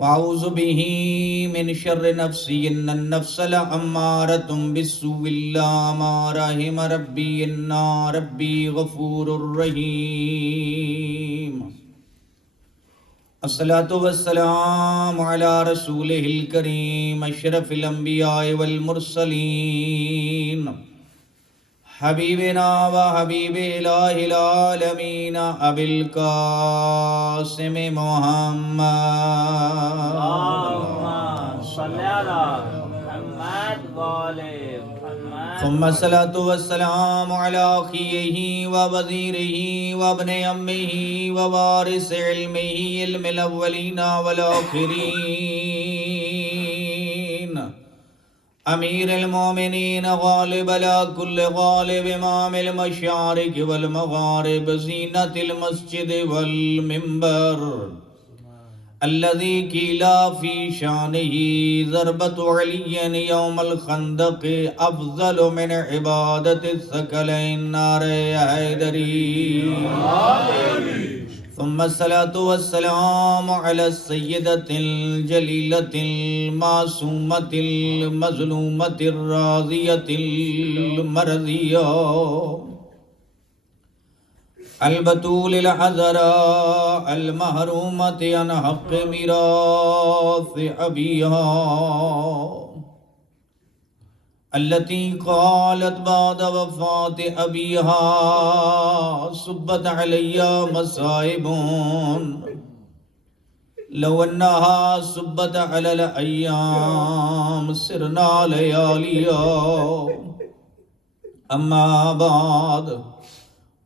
وأعوذ به من شر نفسي إن النفس لأمارة بالسوء إلا ما رحم ربي إن ربي غفور رحيم. الصلاة والسلام على رسوله الكريم أشرف الأنبياء والمرسلين حبیبنا و حبیب الہ العالمین ابی القاسم محمد اللہم صلی علی محمد وآلِ محمد. ثم الصلاة والسلام على أخيه ووزيره وابن عمه ووارث علمه علم الأولين والآخرين امیر المومنین غالب لا کل غالب امام المشارق والمغارب زینت المسجد والمنبر الذي قیل فی شانه ضربت علی یوم الخندق افضل من عبادت الثقلین نار حیدری. ثم الصلاة والسلام على السيدة الجليلة المعصومة المظلومة الراضية المرضية البتول العذراء المحرومة عن حق ميراث أبيها التي قالت بعد وفاة أبيها صبت علي مصائب لو أنها صبت على الأيام سرنا لياليا. أما بعد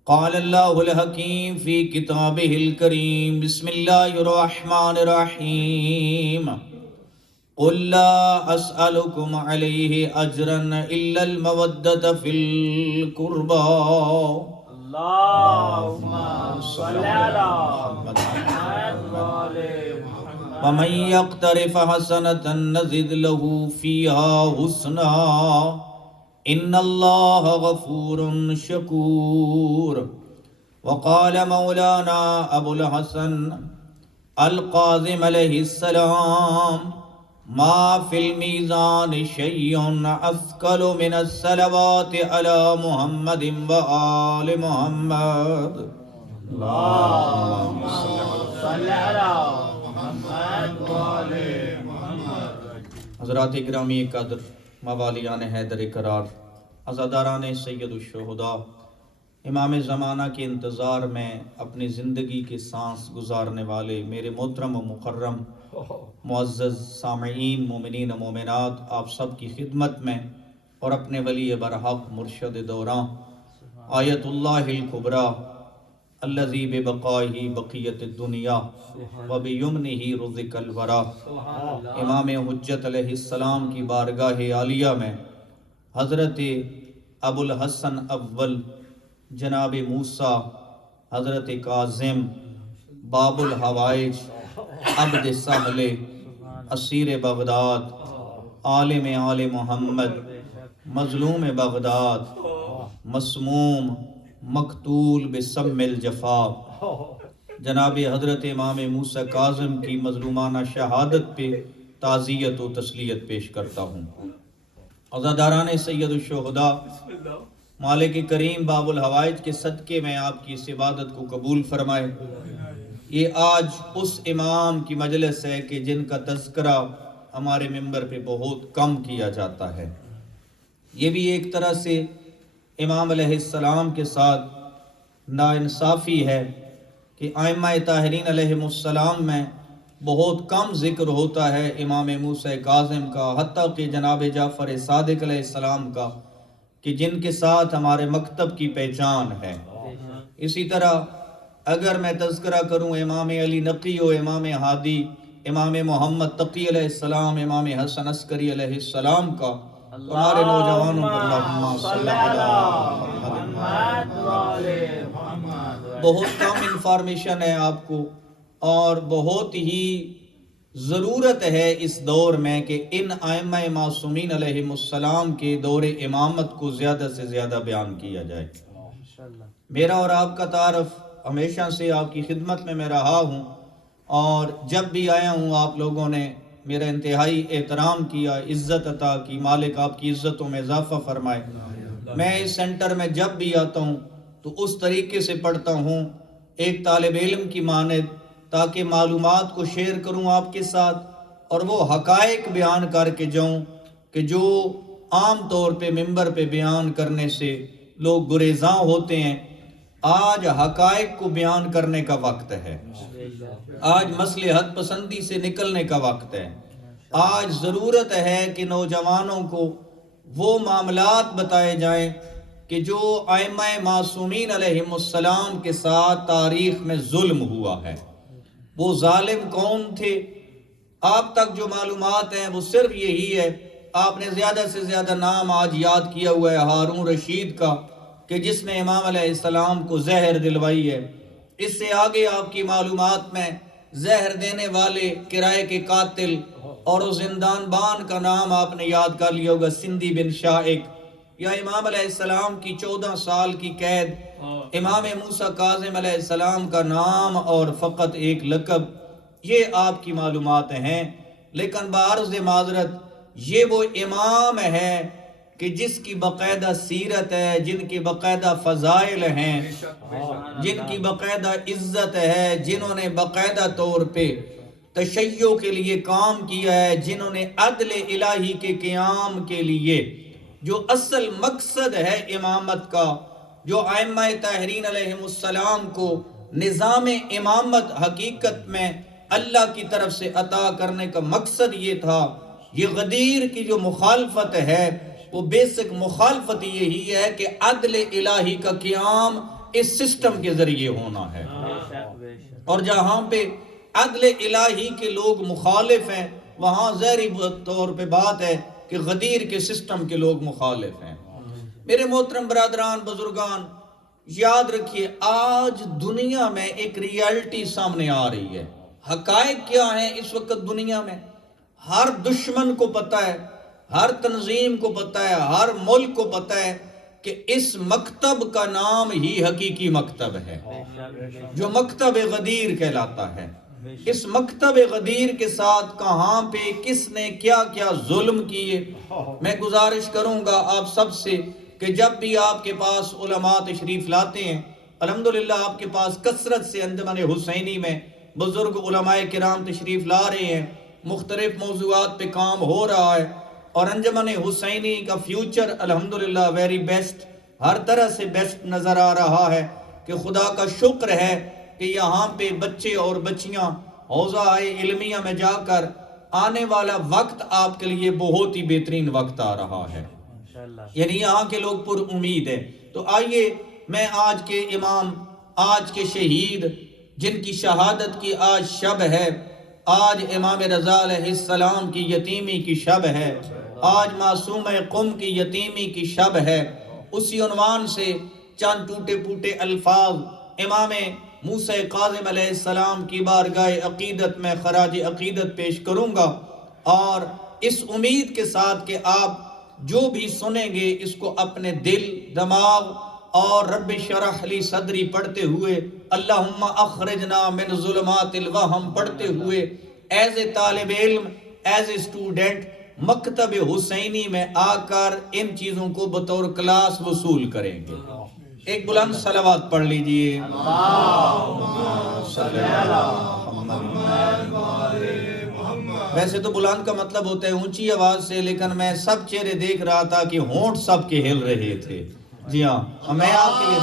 قال الله الحكيم في كتابه الكريم بسم الله الرحمن الرحيم قل لا أسألكم عليه أجرا إلا المودة في القربى. اللہم صلی علی محمد وآلِ محمد. ومن يقترف حسنة نزد له فيها حسنا إن الله غفور شكور. وقال مولانا أبو الحسن القاظم عليه السلام ما في الميزان شيء أثقل من الصلوات على محمد وآل محمد. اللہم صلی علی محمد وآلِ محمد. حضرات گرامی قدر، موالیان حیدر قرار، عزاداران سید الشہداء، امام زمانہ کے انتظار میں اپنی زندگی کے سانس گزارنے والے میرے محترم و مکرم معزز سامعین، مومنین و مومنات، آپ سب کی خدمت میں اور اپنے ولی برحق مرشد دوراں آیت اللہ الکبریٰ الذی ببقائہ بقیت الدنیا وبیمنہ رزق الورا امام حجت علیہ السلام کی بارگاہ عالیہ میں حضرت ابو الحسن اول جناب موسیٰ حضرت کاظم باب الحوائج عبد سہل اسیر بغداد عالم آل محمد مظلوم بغداد مسموم مقتول بسم الجفا جناب حضرت امام موسیٰ کاظم کی مظلومانہ شہادت پہ تعزیت و تسلیت پیش کرتا ہوں. عزاداران سید الشہداء، مالک کریم باب الحوائج کے صدقے میں آپ کی اس عبادت کو قبول فرمائے. یہ آج اس امام کی مجلس ہے کہ جن کا تذکرہ ہمارے منبر پہ بہت کم کیا جاتا ہے. یہ بھی ایک طرح سے امام علیہ السلام کے ساتھ ناانصافی ہے کہ ائمہ طاہرین علیہم السلام میں بہت کم ذکر ہوتا ہے امام موسیٰ کاظم کا، حتیٰ کہ جناب جعفر صادق علیہ السلام کا، کہ جن کے ساتھ ہمارے مکتب کی پہچان ہے. اسی طرح اگر میں تذکرہ کروں امام علی نقی و امام ہادی، امام محمد تقی علیہ السلام، امام حسن عسکری علیہ السلام کا، ہمارے نوجوانوں پر اللہم صلی علی محمد بہت کم انفارمیشن ہے آپ کو، اور بہت ہی ضرورت ہے اس دور میں کہ ان ائمہ معصومین علیہم السلام کے دور امامت کو زیادہ سے زیادہ بیان کیا جائے. میرا اور آپ کا تعارف ہمیشہ سے آپ کی خدمت میں رہا ہوں، اور جب بھی آیا ہوں آپ لوگوں نے میرا انتہائی احترام کیا، عزت عطا کی۔ مالک آپ کی عزتوں میں اضافہ فرمائے۔ میں اس سینٹر میں جب بھی آتا ہوں تو اس طریقے سے پڑھتا ہوں ایک طالب علم کی مانند، تاکہ معلومات کو شیئر کروں آپ کے ساتھ، اور وہ حقائق بیان کر کے جاؤں کہ جو عام طور پہ ممبر پہ بیان کرنے سے لوگ گریزاں ہوتے ہیں۔ آج حقائق کو بیان کرنے کا وقت ہے، آج مصلحت پسندی سے نکلنے کا وقت ہے۔ آج ضرورت ہے کہ نوجوانوں کو وہ معاملات بتائے جائیں کہ جو ائمہ معصومین علیہم السلام کے ساتھ تاریخ میں ظلم ہوا ہے۔ وہ ظالم کون تھے؟ آپ تک جو معلومات ہیں وہ صرف یہی ہے، آپ نے زیادہ سے زیادہ نام آج یاد کیا ہوا ہے ہارون رشید کا، کہ جس نے امام علیہ السلام کو زہر دلوائی ہے۔ اس سے آگے آپ کی معلومات میں زہر دینے والے، کرائے کے قاتل اور اس زندان بان کا نام آپ نے یاد کر لیا ہوگا، سندھی بن شائق، یا امام علیہ السلام کی 14 سال کی قید، امام موسیٰ کاظم علیہ السلام کا نام اور فقط ایک لقب، یہ آپ کی معلومات ہیں۔ لیکن بعرض معذرت یہ وہ امام ہے کہ جس کی باقاعدہ سیرت ہے، جن کی باقاعدہ فضائل ہیں، جن کی باقاعدہ عزت ہے، جنہوں نے باقاعدہ طور پہ تشیع کے لیے کام کیا ہے، جنہوں نے عدل الہی کے قیام کے لیے جو اصل مقصد ہے امامت کا، جو ائمہ طاہرین علیہم السلام کو نظام امامت حقیقت میں اللہ کی طرف سے عطا کرنے کا مقصد یہ تھا۔ یہ غدیر کی جو مخالفت ہے وہ بیسک مخالفت یہی ہے کہ عدل الہی کا قیام اس سسٹم کے ذریعے ہونا ہے، اور جہاں پہ عدل الہی کے لوگ مخالف ہیں وہاں ظاہری طور پہ بات ہے کہ غدیر کے سسٹم کے لوگ مخالف ہیں۔ میرے محترم برادران، بزرگان، یاد رکھیے آج دنیا میں ایک ریالٹی سامنے آ رہی ہے۔ حقائق کیا ہیں اس وقت دنیا میں؟ ہر دشمن کو پتہ ہے، ہر تنظیم کو پتہ ہے، ہر ملک کو پتہ ہے کہ اس مکتب کا نام ہی حقیقی مکتب ہے، جو مکتب غدیر کہلاتا ہے۔ اس مکتب غدیر کے ساتھ کہاں پہ کس نے کیا کیا ظلم کیے، میں گزارش کروں گا آپ سب سے کہ جب بھی آپ کے پاس علماء تشریف لاتے ہیں، الحمدللہ آپ کے پاس کثرت سے انجمن حسینی میں بزرگ علماء کرام تشریف لا رہے ہیں، مختلف موضوعات پہ کام ہو رہا ہے، اور انجمن حسینی کا فیوچر الحمدللہ ویری بیسٹ، ہر طرح سے بیسٹ نظر آ رہا ہے کہ خدا کا شکر ہے کہ یہاں پہ بچے اور بچیاں حوزہ علمیہ میں جا کر آنے والا وقت آپ کے لیے بہت ہی بہترین وقت آ رہا ہے، یعنی یہاں کے لوگ پر امید ہیں۔ تو آئیے میں آج کے امام، آج کے شہید جن کی شہادت کی آج شب ہے، آج امام رضا علیہ السلام کی یتیمی کی شب ہے، آج معصوم قم کی یتیمی کی شب ہے، اسی عنوان سے چند ٹوٹے پوٹے الفاظ امام موسیٰ کاظم علیہ السلام کی بارگاہ عقیدت میں خراج عقیدت پیش کروں گا، اور اس امید کے ساتھ کہ آپ جو بھی سنیں گے اس کو اپنے دل، دماغ اور رب شرح لی صدری پڑھتے ہوئے، اللہم اخرجنا من ظلمات الوہم پڑھتے ہوئے ایز اے طالب علم، ایز اے اسٹوڈنٹ مکتب حسینی میں آ کر ان چیزوں کو بطور کلاس وصول کریں گے۔ ایک بلند صلوات پڑھ لیجئے۔ ویسے تو بلند کا مطلب ہوتا ہے اونچی آواز سے، لیکن میں سب چہرے دیکھ رہا تھا کہ ہونٹ سب کے ہل رہے تھے۔ جی ہاں، میں آپ کے لیے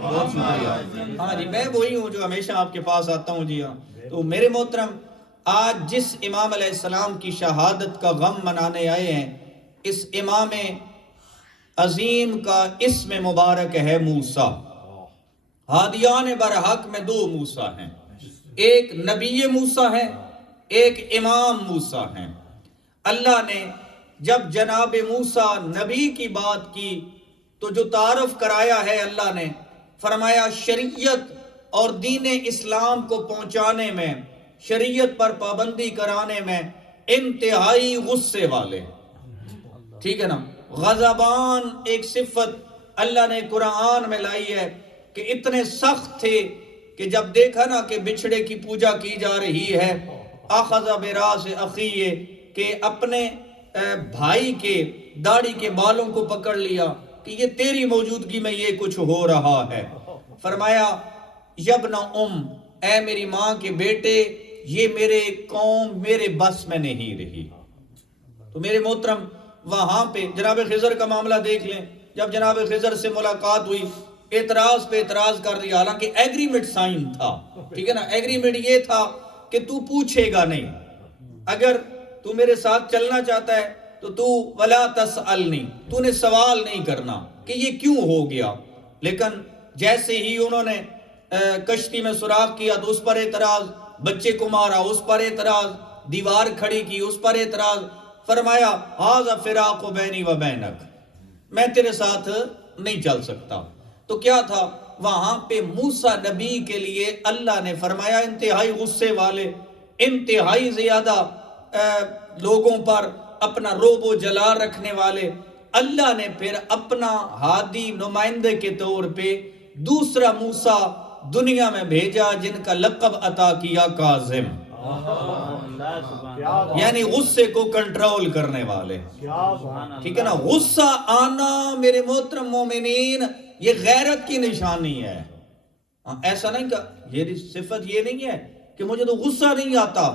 بہت شکریہ۔ ہاں جی، میں وہی ہوں جو ہمیشہ آپ کے پاس آتا ہوں۔ جی ہاں، تو میرے محترم، آج جس امام علیہ السلام کی شہادت کا غم منانے آئے ہیں، اس امام عظیم کا اسم مبارک ہے موسیٰ۔ ہادیان برحق میں دو موسیٰ ہیں، ایک نبی موسیٰ ہے، ایک امام موسیٰ ہیں۔ اللہ نے جب جناب موسیٰ نبی کی بات کی تو جو تعارف کرایا ہے اللہ نے فرمایا شریعت اور دین اسلام کو پہنچانے میں، شریعت پر پابندی کرانے میں انتہائی غصے والے، ٹھیک ہے نا، غضبان ایک صفت اللہ نے قرآن میں لائی ہے کہ اتنے سخت تھے کہ جب دیکھا نا کہ بچھڑے کی پوجا کی جا رہی ہے، اخذ براس اخیہ، کہ اپنے بھائی کے داڑھی کے بالوں کو پکڑ لیا کہ یہ تیری موجودگی میں یہ کچھ ہو رہا ہے۔ فرمایا یبن اے میری ماں کے بیٹے، یہ میرے قوم میرے بس میں نہیں رہی۔ تو میرے محترم وہاں پہ جناب خضر کا معاملہ دیکھ لیں، جب جناب خضر سے ملاقات ہوئی اعتراض پہ اعتراض کر دیا، حالانکہ ایگریمنٹ سائن تھا، ٹھیک ہے نا، ایگریمنٹ یہ تھا کہ تو پوچھے گا نہیں، اگر تو میرے ساتھ چلنا چاہتا ہے تو ولا تسألنی، تو نے سوال نہیں کرنا کہ یہ کیوں ہو گیا۔ لیکن جیسے ہی انہوں نے کشتی میں سوراخ کیا تو اس پر اعتراض، بچے کو مارا اس پر اعتراض، دیوار کھڑی کی اس پر اعتراض، فرمایا ھذا فراق بینی و بینک، میں تیرے ساتھ نہیں چل سکتا۔ تو کیا تھا وہاں پہ موسیٰ نبی کے لیے اللہ نے فرمایا انتہائی غصے والے، انتہائی زیادہ لوگوں پر اپنا روب و جلال رکھنے والے، اللہ نے پھر اپنا ہادی نمائندے کے طور پہ دوسرا موسیٰ دنیا میں بھیجا جن کا لقب عطا کیا کاظم، یعنی غصے کو کنٹرول کرنے والے، ٹھیک ہے نا۔ غصہ آنا میرے محترم مومنین یہ غیرت کی نشانی ہے۔ ایسا نہیں کہ یہ صفت یہ نہیں ہے کہ مجھے تو غصہ نہیں آتا،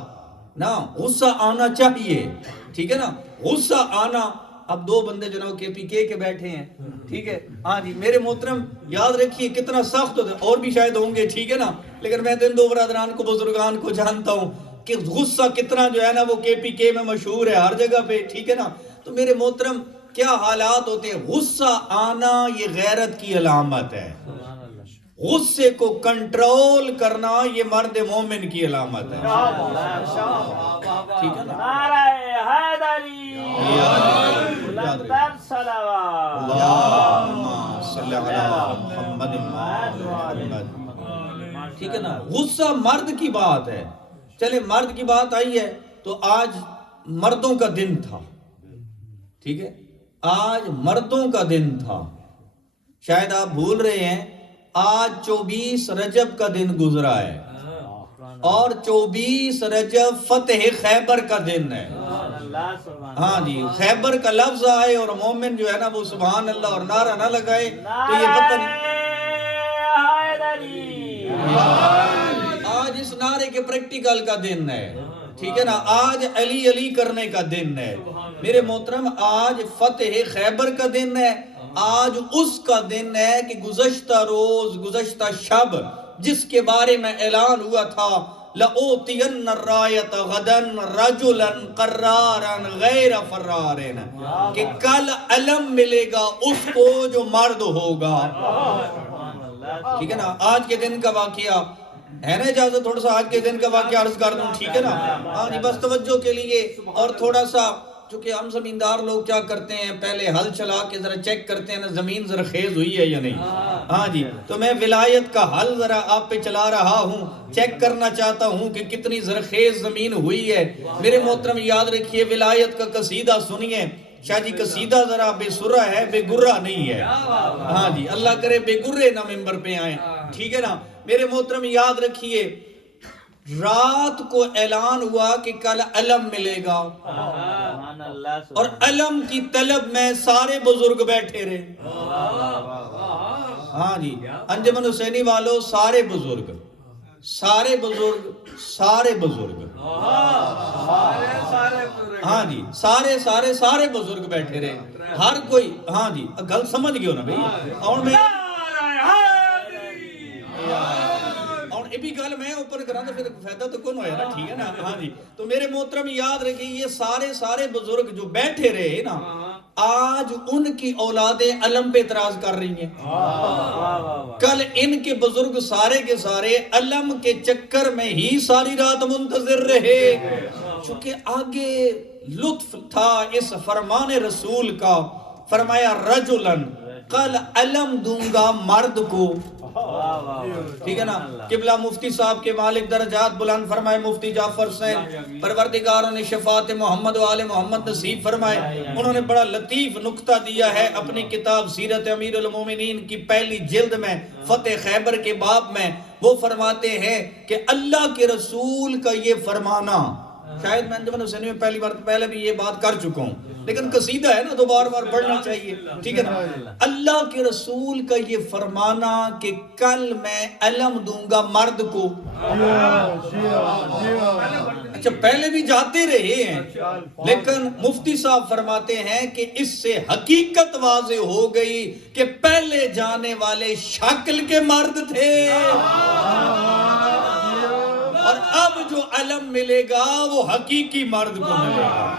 نا غصہ آنا چاہیے، ٹھیک ہے نا، غصہ آنا۔ اب دو بندے جناب کے پی کے بیٹھے ہیں، ٹھیک ہے، ہاں جی میرے محترم یاد رکھیے کتنا سخت ہوتا ہے، اور بھی شاید ہوں گے، ٹھیک ہے نا، لیکن میں تو ان دو برادران کو بزرگان کو جانتا ہوں کہ غصہ کتنا جو ہے نا وہ کے پی کے میں مشہور ہے ہر جگہ پہ، ٹھیک ہے نا۔ تو میرے محترم کیا حالات ہوتے ہیں، غصہ آنا یہ غیرت کی علامت ہے، غصے کو کنٹرول کرنا یہ مرد مومن کی علامت ہے، ٹھیک ہے نا۔ نعرہ حیدری بلندر صلوات، اللہم صلی علی محمد محمد، ٹھیک ہے نا۔ غصہ مرد کی بات ہے، چلے مرد کی بات آئی ہے تو آج مردوں کا دن تھا، ٹھیک ہے، آج مردوں کا دن تھا۔ شاید آپ بھول رہے ہیں آج 24 رجب کا دن گزرا ہے اور 24 رجب فتح خیبر کا دن ہے۔ ہاں جی، خیبر کا لفظ آئے اور مومن جو ہے نا وہ سبحان اللہ اور نعرہ نہ لگائے تو یہ پتہ نہیں۔ آج اس نعرے کے پریکٹیکل کا دن ہے، ٹھیک ہے نا، آج علی علی کرنے کا دن ہے میرے محترم، آج فتح خیبر کا دن ہے، آج اس کا دن ہے کہ گزشتہ روز گزشتہ شب جس کے بارے میں اعلان ہوا تھا لَأُوتِيَنَّ الرَّایَةَ غَدًا رَجُلًا قَرَّارًا غَیْرَ فَرَّارٍ، کہ کل علم ملے گا اس کو جو مرد ہوگا، ٹھیک ہے نا۔ آج کے دن کا واقعہ ہے نا، اجازت تھوڑا سا آج کے دن کا واقعہ عرض کر دوں، ٹھیک ہے نا، ہاں جی، بس توجہ کے لیے، اور تھوڑا سا چونکہ ہم زمیندار لوگ کیا کرتے ہیں پہلے ہل چلا کے ذرا چیک کرتے ہیں نا زمین زرخیز ہوئی ہے یا نہیں، ہاں جی، تو میں ولایت کا حل ذرا آپ پہ چلا رہا ہوں، چیک کرنا چاہتا ہوں کہ کتنی زرخیز زمین ہوئی ہے۔ میرے محترم یاد رکھیے ولایت کا قصیدہ سنیے، شاہ جی قصیدہ ذرا بے سرہ ہے، بے گرہ نہیں ہے، ہاں جی، اللہ کرے بے گرے نہ ممبر پہ آئیں، ٹھیک ہے نا۔ میرے محترم یاد رکھیے رات کو اعلان ہوا کہ کل علم ملے گا، اور علم کی طلب میں سارے بزرگ بیٹھے رہے، ہاں جی، انجمن حسینی والوں سارے بزرگ ہاں جی، سارے بزرگ بیٹھے رہے، ہر کوئی، ہاں جی، گل سمجھ گئے ہو نا بھئی، اور میں یہ بھی گل میں اوپر کرا تو پھر فائدہ تو کون ہویا نا، ٹھیک ہے نا، ہاں جی۔ تو میرے محترم یاد رکھیں یہ سارے بزرگ جو بیٹھے رہے نا آج ان کی اولادیں علم پہ اعتراض کر رہی ہیں، کل ان کے بزرگ سارے کے سارے علم کے چکر میں ہی ساری رات منتظر رہے، چونکہ آگے لطف تھا اس فرمان رسول کا، فرمایا رجلن، کل علم دوں گا مرد کو، ٹھیک ہے نا. قبلہ مفتی صاحب کے مالک درجات بلند فرمائے مفتی جعفر حسین, پروردگاروں نے شفاعت محمد و آل محمد نصیب فرمائے. انہوں نے بڑا لطیف نکتہ دیا ہے اپنی کتاب سیرت امیر المومنین کی پہلی جلد میں فتح خیبر کے باب میں. وہ فرماتے ہیں کہ اللہ کے رسول کا یہ فرمانا, شاید میں انجمن حسینی میں پہلی بار پہلے بھی یہ بات کر چکا ہوں, لیکن قصیدہ ہے نا تو بار بار پڑھنا چاہیے, ٹھیک ہے نا. اللہ کے رسول کا یہ فرمانا کہ کل میں علم دوں گا مرد کو. اچھا پہلے بھی جاتے رہے ہیں, لیکن مفتی صاحب فرماتے ہیں کہ اس سے حقیقت واضح ہو گئی کہ پہلے جانے والے شکل کے مرد تھے, اور اب جو علم ملے گا وہ حقیقی مرد کو ملے گا.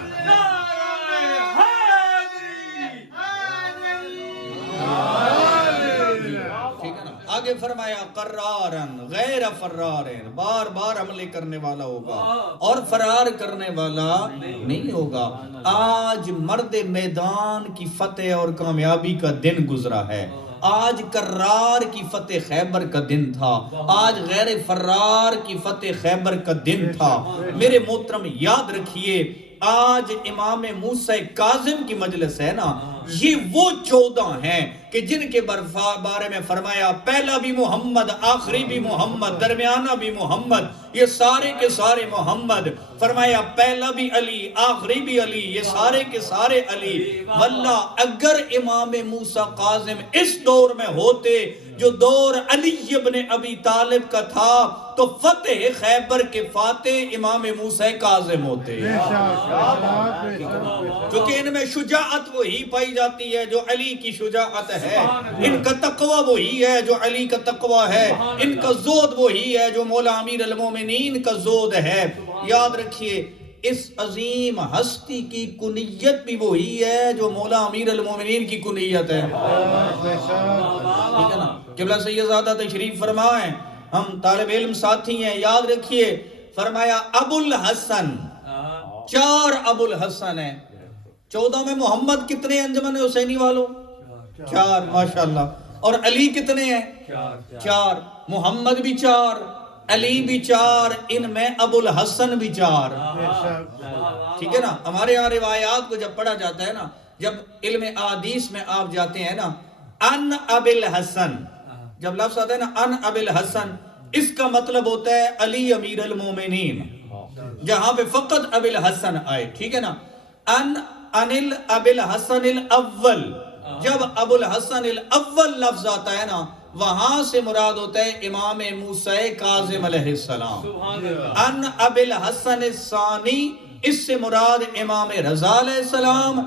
آگے فرمایا قرارن غیر فرارن, بار بار عمل کرنے والا ہوگا اور فرار کرنے والا نہیں ہوگا. آج مرد میدان کی فتح اور کامیابی کا دن گزرا ہے, آج کرار کی فتح خیبر کا دن تھا, آج غیر فرار کی فتح خیبر کا دن تھا. میرے محترم یاد رکھیے, آج امام موسیٰ کاظم کی مجلس ہے نا, یہ وہ 14 ہیں کہ جن کے بارے میں فرمایا پہلا بھی محمد, آخری بھی محمد, درمیانہ بھی محمد, یہ سارے کے سارے محمد. فرمایا پہلا بھی علی, آخری بھی علی, یہ سارے کے سارے علی. واللہ اگر امام موسیٰ کاظم اس دور میں ہوتے جو دور علی ابن ابی طالب کا تھا, تو فتح خیبر کے فاتح امام موسیٰ کاظم ہوتے. کیونکہ ان میں شجاعت وہی پائی جاتی ہے جو علی کی شجاعت ہے, ان کا تقوی وہی ہے جو علی کا تقوی ہے, ان کا زہد وہی ہے جو مولا امیر المومنین کا زہد ہے. یاد رکھیے اس عظیم ہستی کی کنیت بھی وہی ہے جو مولا امیر المومنین کی کنیت ہے. ٹھیک ہے نا. قبلہ سیدزادہ تشریف فرمائیں, ہم طالب علم ساتھی ہیں, یاد رکھیے فرمایا ابو الحسن, 4 ابو الحسن ہیں. 14 میں محمد کتنے انجمن حسینی والوں؟ 4, ماشاءاللہ. اور علی کتنے ہیں؟ 4. محمد بھی 4, علی بھی 4, ان میں ابو الحسن بھی 4. ٹھیک ہے نا. ہمارے یہاں روایات کو جب پڑھا جاتا ہے نا, جب علم احادیث میں آپ جاتے ہیں نا, ان ابی الحسن, جب لفظ آتا ہے نا ان ابی الحسن, اس کا مطلب ہوتا ہے علی امیر المومنین, جہاں پہ فقط ابی الحسن آئے. ٹھیک ہے نا. ان ابی الحسن الاول, جب ابو الحسن الاول لفظ آتا ہے نا, وہاں سے مراد ہوتا ہے امام موسیٰ کاظم علیہ السلام. ان ابی الحسن الثانی, اس سے مراد امام رضا علیہ السلام.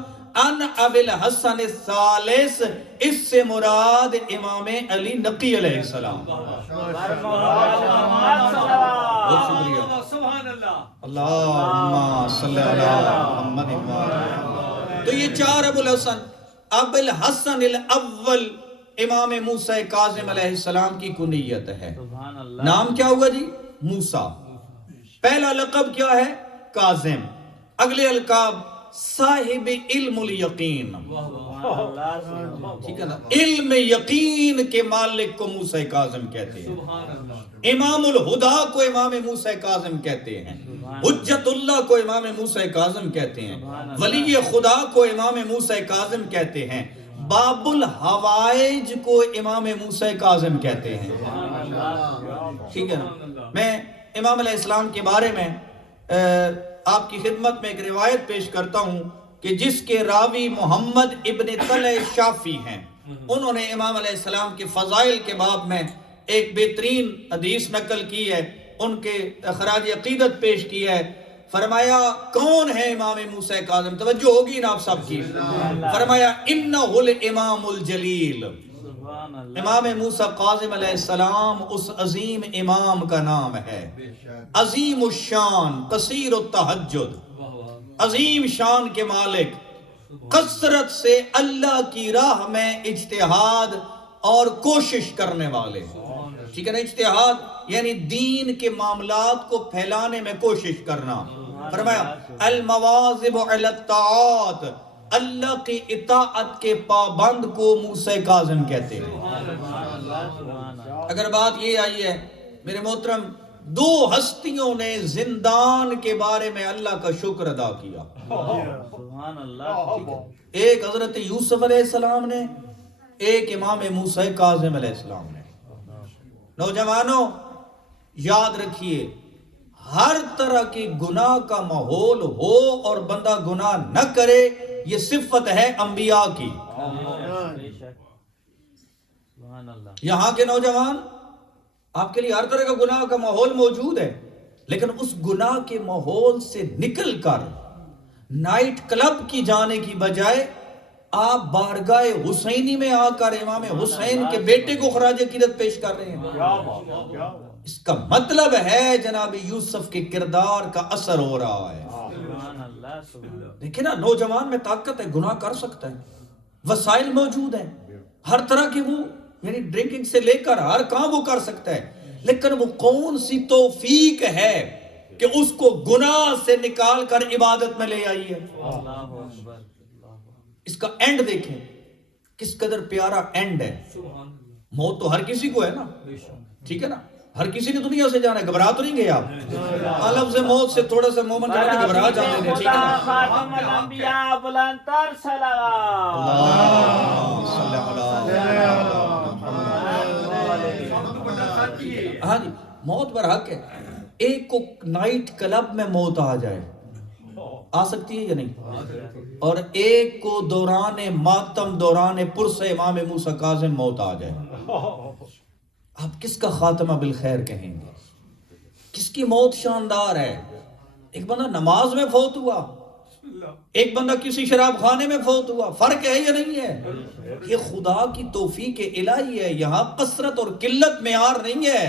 ان ابی الحسن الثالث, اس سے مراد امام علی نقی علیہ السلام. بہت شکریہ. اللہم صلی اللہ محمد. تو یہ 4 ابو الحسن. ابو الحسن الاول امام موسیٰ کاظم علیہ السلام کی کنیت ہے. نام کیا ہوگا جی؟ موسیٰ. پہلا لقب کیا ہے؟ کاظم. اگلے القاب صاحب علم الیقین. ٹھیک ہے نا. علم یقین کے مالک کو موسیٰ کاظم کہتے ہیں. امام الہدا کو امام موسیٰ کاظم کہتے ہیں. حجت اللہ کو امام موسیٰ کاظم کہتے ہیں. ولی خدا کو امام موسیٰ کاظم کہتے ہیں. باب الحوائج کو امام موسیٰ کاظم کہتے ہیں. ٹھیک ہے نا. میں امام علیہ السلام کے بارے میں آپ کی خدمت میں ایک روایت پیش کرتا ہوں کہ جس کے راوی محمد ابن طلع شافی ہیں. انہوں نے امام علیہ السلام کے فضائل کے باب میں ایک بہترین حدیث نقل کی ہے, ان کے خراج عقیدت پیش کی ہے. فرمایا کون ہے امام موسیٰ کاظم؟ توجہ ہوگی نا آپ سب کی. فرمایا انہ الامام الجلیل. امام موسیٰ کاظم علیہ السلام اس عظیم امام کا نام ہے. عظیم الشان, قصیر التہجد, عظیم شان کے مالک, کثرت سے اللہ کی راہ میں اجتہاد اور کوشش کرنے والے. ٹھیک ہے نا. اجتہاد یعنی دین کے معاملات کو پھیلانے میں کوشش کرنا. فرمایا المواظب علی الطاعات, اللہ کی اطاعت کے پابند کو موسیٰ کاظم کہتے ہیں. اگر بات یہ آئی ہے میرے محترم، دو ہستیوں نے زندان کے بارے میں اللہ کا شکر ادا کیا، سبحان اللہ. ایک حضرت یوسف علیہ السلام نے، ایک امام موسیٰ کاظم علیہ السلام نے. نوجوانوں یاد رکھیے، ہر طرح کی گناہ کا ماحول ہو اور بندہ گناہ نہ کرے، یہ صفت ہے انبیاء کی. یہاں کے نوجوان، آپ کے لیے ہر طرح کا گناہ کا ماحول موجود ہے، لیکن اس گناہ کے ماحول سے نکل کر نائٹ کلب کی جانے کی بجائے آپ بارگاہ حسینی میں آ کر امام حسین کے بیٹے کو خراج عقیدت پیش کر رہے ہیں. اس کا مطلب ہے جناب یوسف کے کردار کا اثر ہو رہا ہے. دیکھیں نا، نوجوان میں طاقت ہے، گناہ کر سکتا ہے، وسائل موجود ہیں ہر طرح کے، وہ یعنی ڈرنکنگ سے لے کر ہر کام وہ کر سکتا ہے، لیکن وہ کون سی توفیق ہے کہ اس کو گناہ سے نکال کر عبادت میں لے آئی ہے. اس کا اینڈ دیکھیں کس قدر پیارا اینڈ ہے. موت تو ہر کسی کو ہے نا، ٹھیک ہے نا، ہر کسی نے دنیا سے جانا ہے. گھبرا تو نہیں گئے آپ؟ لفظ موت سے تھوڑا سا مومن کرنا گھبرا جاتے ہیں، ٹھیک ہے نا. خاتم الانبیاء بلندتر صلوات. ہاں جی، موت پر حق ہے. ایک کو نائٹ کلب میں موت آ جائے، آ سکتی ہے یا نہیں؟ اور ایک کو دوران ماتم، دوران پرس امام موسیٰ کاظم موت آ جائے، آپ کس کا خاتمہ بالخیر کہیں گے؟ کس کی موت شاندار ہے؟ ایک بندہ نماز میں فوت ہوا، ایک بندہ کسی شراب خانے میں فوت ہوا، فرق ہے یا نہیں ہے؟ یہ خدا کی توفیق الہی ہے. یہاں کثرت اور قلت معیار نہیں ہے،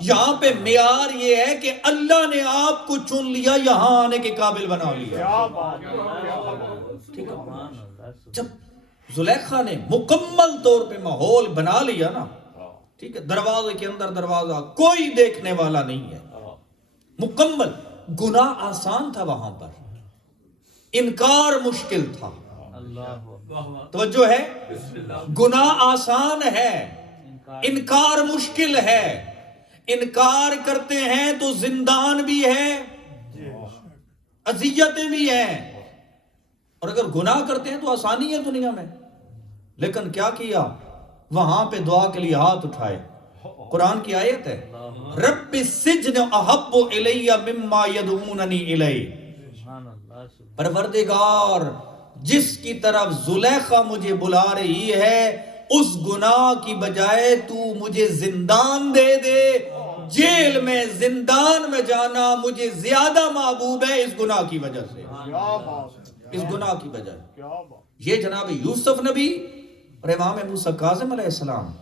یہاں پہ معیار یہ ہے کہ اللہ نے آپ کو چن لیا، یہاں آنے کے قابل بنا لیا. جب زلیخا نے مکمل طور پہ ماحول بنا لیا نا، ٹھیک ہے، دروازے کے اندر دروازہ، کوئی دیکھنے والا نہیں ہے، مکمل. گناہ آسان تھا وہاں پر، انکار مشکل تھا. توجہ ہے، گناہ آسان ہے، انکار مشکل ہے. انکار کرتے ہیں تو زندان بھی ہے، اذیتیں بھی ہیں، اور اگر گناہ کرتے ہیں تو آسانی ہے دنیا میں. لیکن کیا کیا؟ وہاں پہ دعا کے لیے ہاتھ اٹھائے. قرآن کی آیت ہے، رب السجن احب الی مما یدعوننی الی. پروردگار، جس کی طرف زلیخا مجھے بلا رہی ہے، اس گناہ کی بجائے تو مجھے زندان دے دے. جیل میں، زندان میں جانا مجھے زیادہ محبوب ہے اس گناہ کی وجہ سے، اس گناہ کی وجہ. یہ جناب یوسف نبی اور امام موسیٰ کاظم علیہ السلام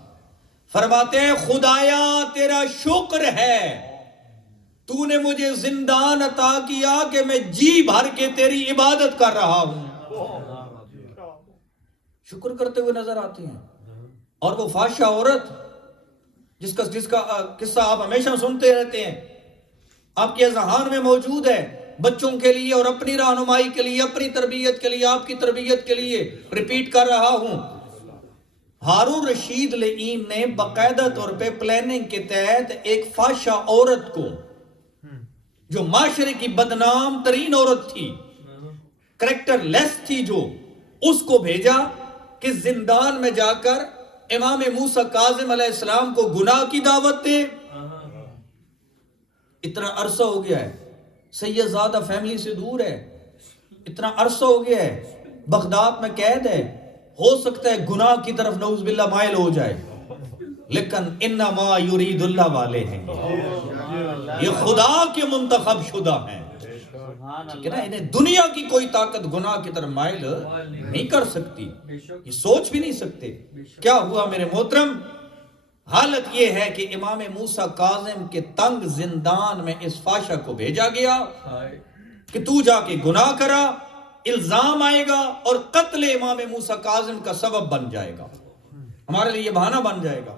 فرماتے ہیں، خدایا تیرا شکر ہے، تو نے مجھے زندان عطا کیا کہ میں جی بھر کے تیری عبادت کر رہا ہوں. شکر کرتے ہوئے نظر آتے ہیں. اور وہ فحشہ عورت جس کا قصہ آپ ہمیشہ سنتے رہتے ہیں، آپ کے ذہن میں موجود ہے، بچوں کے لیے اور اپنی رہنمائی کے لیے، اپنی تربیت کے لیے، آپ کی تربیت کے لیے ریپیٹ کر رہا ہوں. ہارون رشید لعین نے باقاعدہ طور پہ پلاننگ کے تحت ایک فحشہ عورت کو، جو معاشرے کی بدنام ترین عورت تھی، کریکٹر لیس تھی، جو اس کو بھیجا کہ زندان میں جا کر امام موسیٰ کاظم علیہ السلام کو گناہ کی دعوت دے. اتنا عرصہ ہو گیا ہے، سید زادہ فیملی سے دور ہے، اتنا عرصہ ہو گیا ہے، بغداد میں قید ہے، ہو سکتا ہے گناہ کی طرف نعوذ باللہ مائل ہو جائے، لیکن انما یرید اللہ والے ہیں، یہ خدا کے منتخب شدہ ہیں، ٹھیک ہے نا. انہیں دنیا کی کوئی طاقت گناہ کی طرف مائل نہیں کر سکتی، یہ سوچ بھی نہیں سکتے. کیا ہوا میرے محترم؟ حالت یہ ہے کہ امام موسیٰ کاظم کے تنگ زندان میں اس فحشہ کو بھیجا گیا کہ تو جا کے گناہ کرا، الزام آئے گا اور قتل امام موسیٰ کاظم کا سبب بن جائے گا، ہمارے لیے یہ بہانہ بن جائے گا.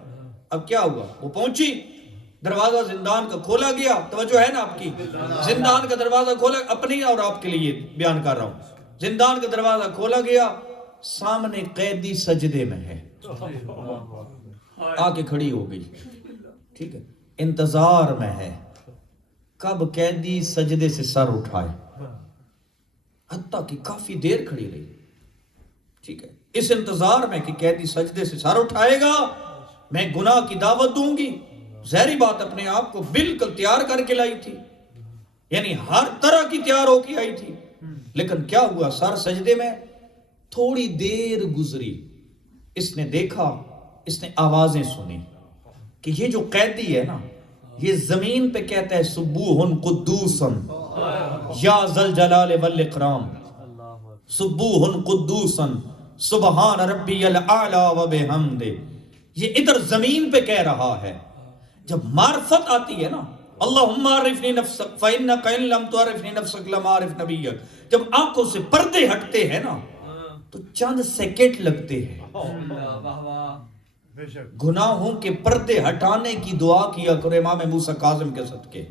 اب کیا ہوا؟ وہ پہنچی، دروازہ زندان کا کھولا گیا. توجہ ہے نا آپ کی؟ زندان کا دروازہ کھولا، اپنی اور آپ کے لیے بیان کر رہا ہوں. زندان کا دروازہ کھولا گیا، سامنے قیدی سجدے میں ہے. آ کے کھڑی ہو گئی، ٹھیک ہے، انتظار میں ہے کب قیدی سجدے سے سر اٹھائے، حتیٰ کہ کافی دیر کھڑی رہی، ٹھیک ہے، اس انتظار میں کہ قیدی سجدے سے سر اٹھائے گا، میں گناہ کی دعوت دوں گی، ظاہری بات اپنے آپ کو بالکل تیار کر کے لائی تھی، یعنی ہر طرح کی تیار ہو کے آئی تھی، لیکن کیا ہوا، سر سجدے میں، تھوڑی دیر گزری، اس نے دیکھا، اس نے آوازیں سنی کہ یہ جو قیدی ہے نا، یہ زمین پہ کہتا ہے سبوحن قدوسن یا ذل جلال والاکرام، سبوحن قدوسن سبحان ربی الاعلی و بحمد، یہ ادھر زمین پہ کہہ رہا ہے۔ جب معرفت آتی ہے نا، اللہم عرفنی نفسک فإنک ان لم تعرفنی نفسک لم اعرف نبیک، جب آنکھوں سے پردے ہٹتے ہیں نا تو چند سیکنڈ لگتے ہیں، گناہوں کے پردے ہٹانے کی دعا کیا کرو امام موسیٰ کاظم کے صدقے،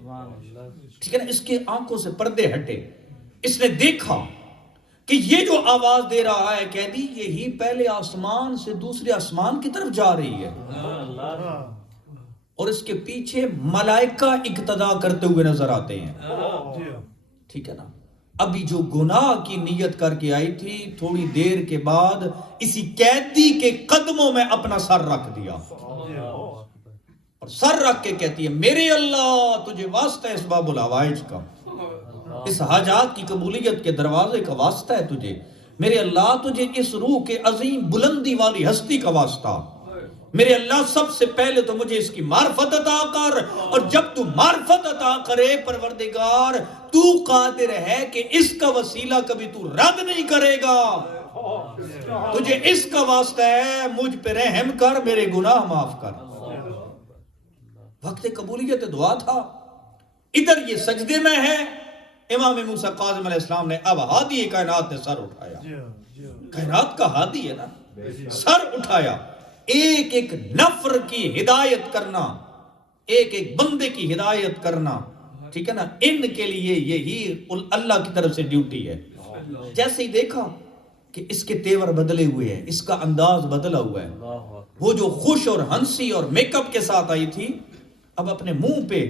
ٹھیک ہے نا، اس کے آنکھوں سے پردے ہٹے، اس نے دیکھا کہ یہ جو آواز دے رہا ہے قیدی، یہی پہلے آسمان سے دوسرے آسمان کی طرف جا رہی ہے، اور اس کے پیچھے ملائکہ اقتدا کرتے ہوئے نظر آتے ہیں، ٹھیک ہے نا۔ ابھی جو گناہ کی نیت کر کے آئی تھی، تھوڑی دیر کے بعد اسی قیدی کے قدموں میں اپنا سر رکھ دیا، اور سر رکھ کے کہتی ہے میرے اللہ تجھے واسطہ ہے اس باب الحوائج کا، اس حاجات کی قبولیت کے دروازے کا واسطہ ہے تجھے، میرے اللہ تجھے اس روح کے عظیم بلندی والی ہستی کا واسطہ، میرے اللہ سب سے پہلے تو مجھے اس کی معرفت عطا کر، اور جب تو معرفت عطا کرے پروردگار تو قادر ہے کہ اس کا وسیلہ کبھی تو رد نہیں کرے گا، تجھے اس کا واسطہ ہے، مجھ پہ رحم کر، میرے گناہ معاف کر۔ وقت قبولیت دعا تھا، ادھر یہ سجدے میں ہے، امام موسیٰ کاظم علیہ السلام نے اب ہادی کائنات نے سر اٹھایا، کائنات کا ہادی ہے نا، سر اٹھایا، ایک ایک نفر کی ہدایت کرنا، ایک ایک بندے کی ہدایت کرنا، ٹھیک ہے نا، ان کے لیے یہی اللہ کی طرف سے ڈیوٹی ہے۔ جیسے ہی دیکھا کہ اس کے تیور بدلے ہوئے ہیں، اس کا انداز بدلا ہوا ہے، وہ جو خوش اور ہنسی اور میک اپ کے ساتھ آئی تھی، اب اپنے منہ پہ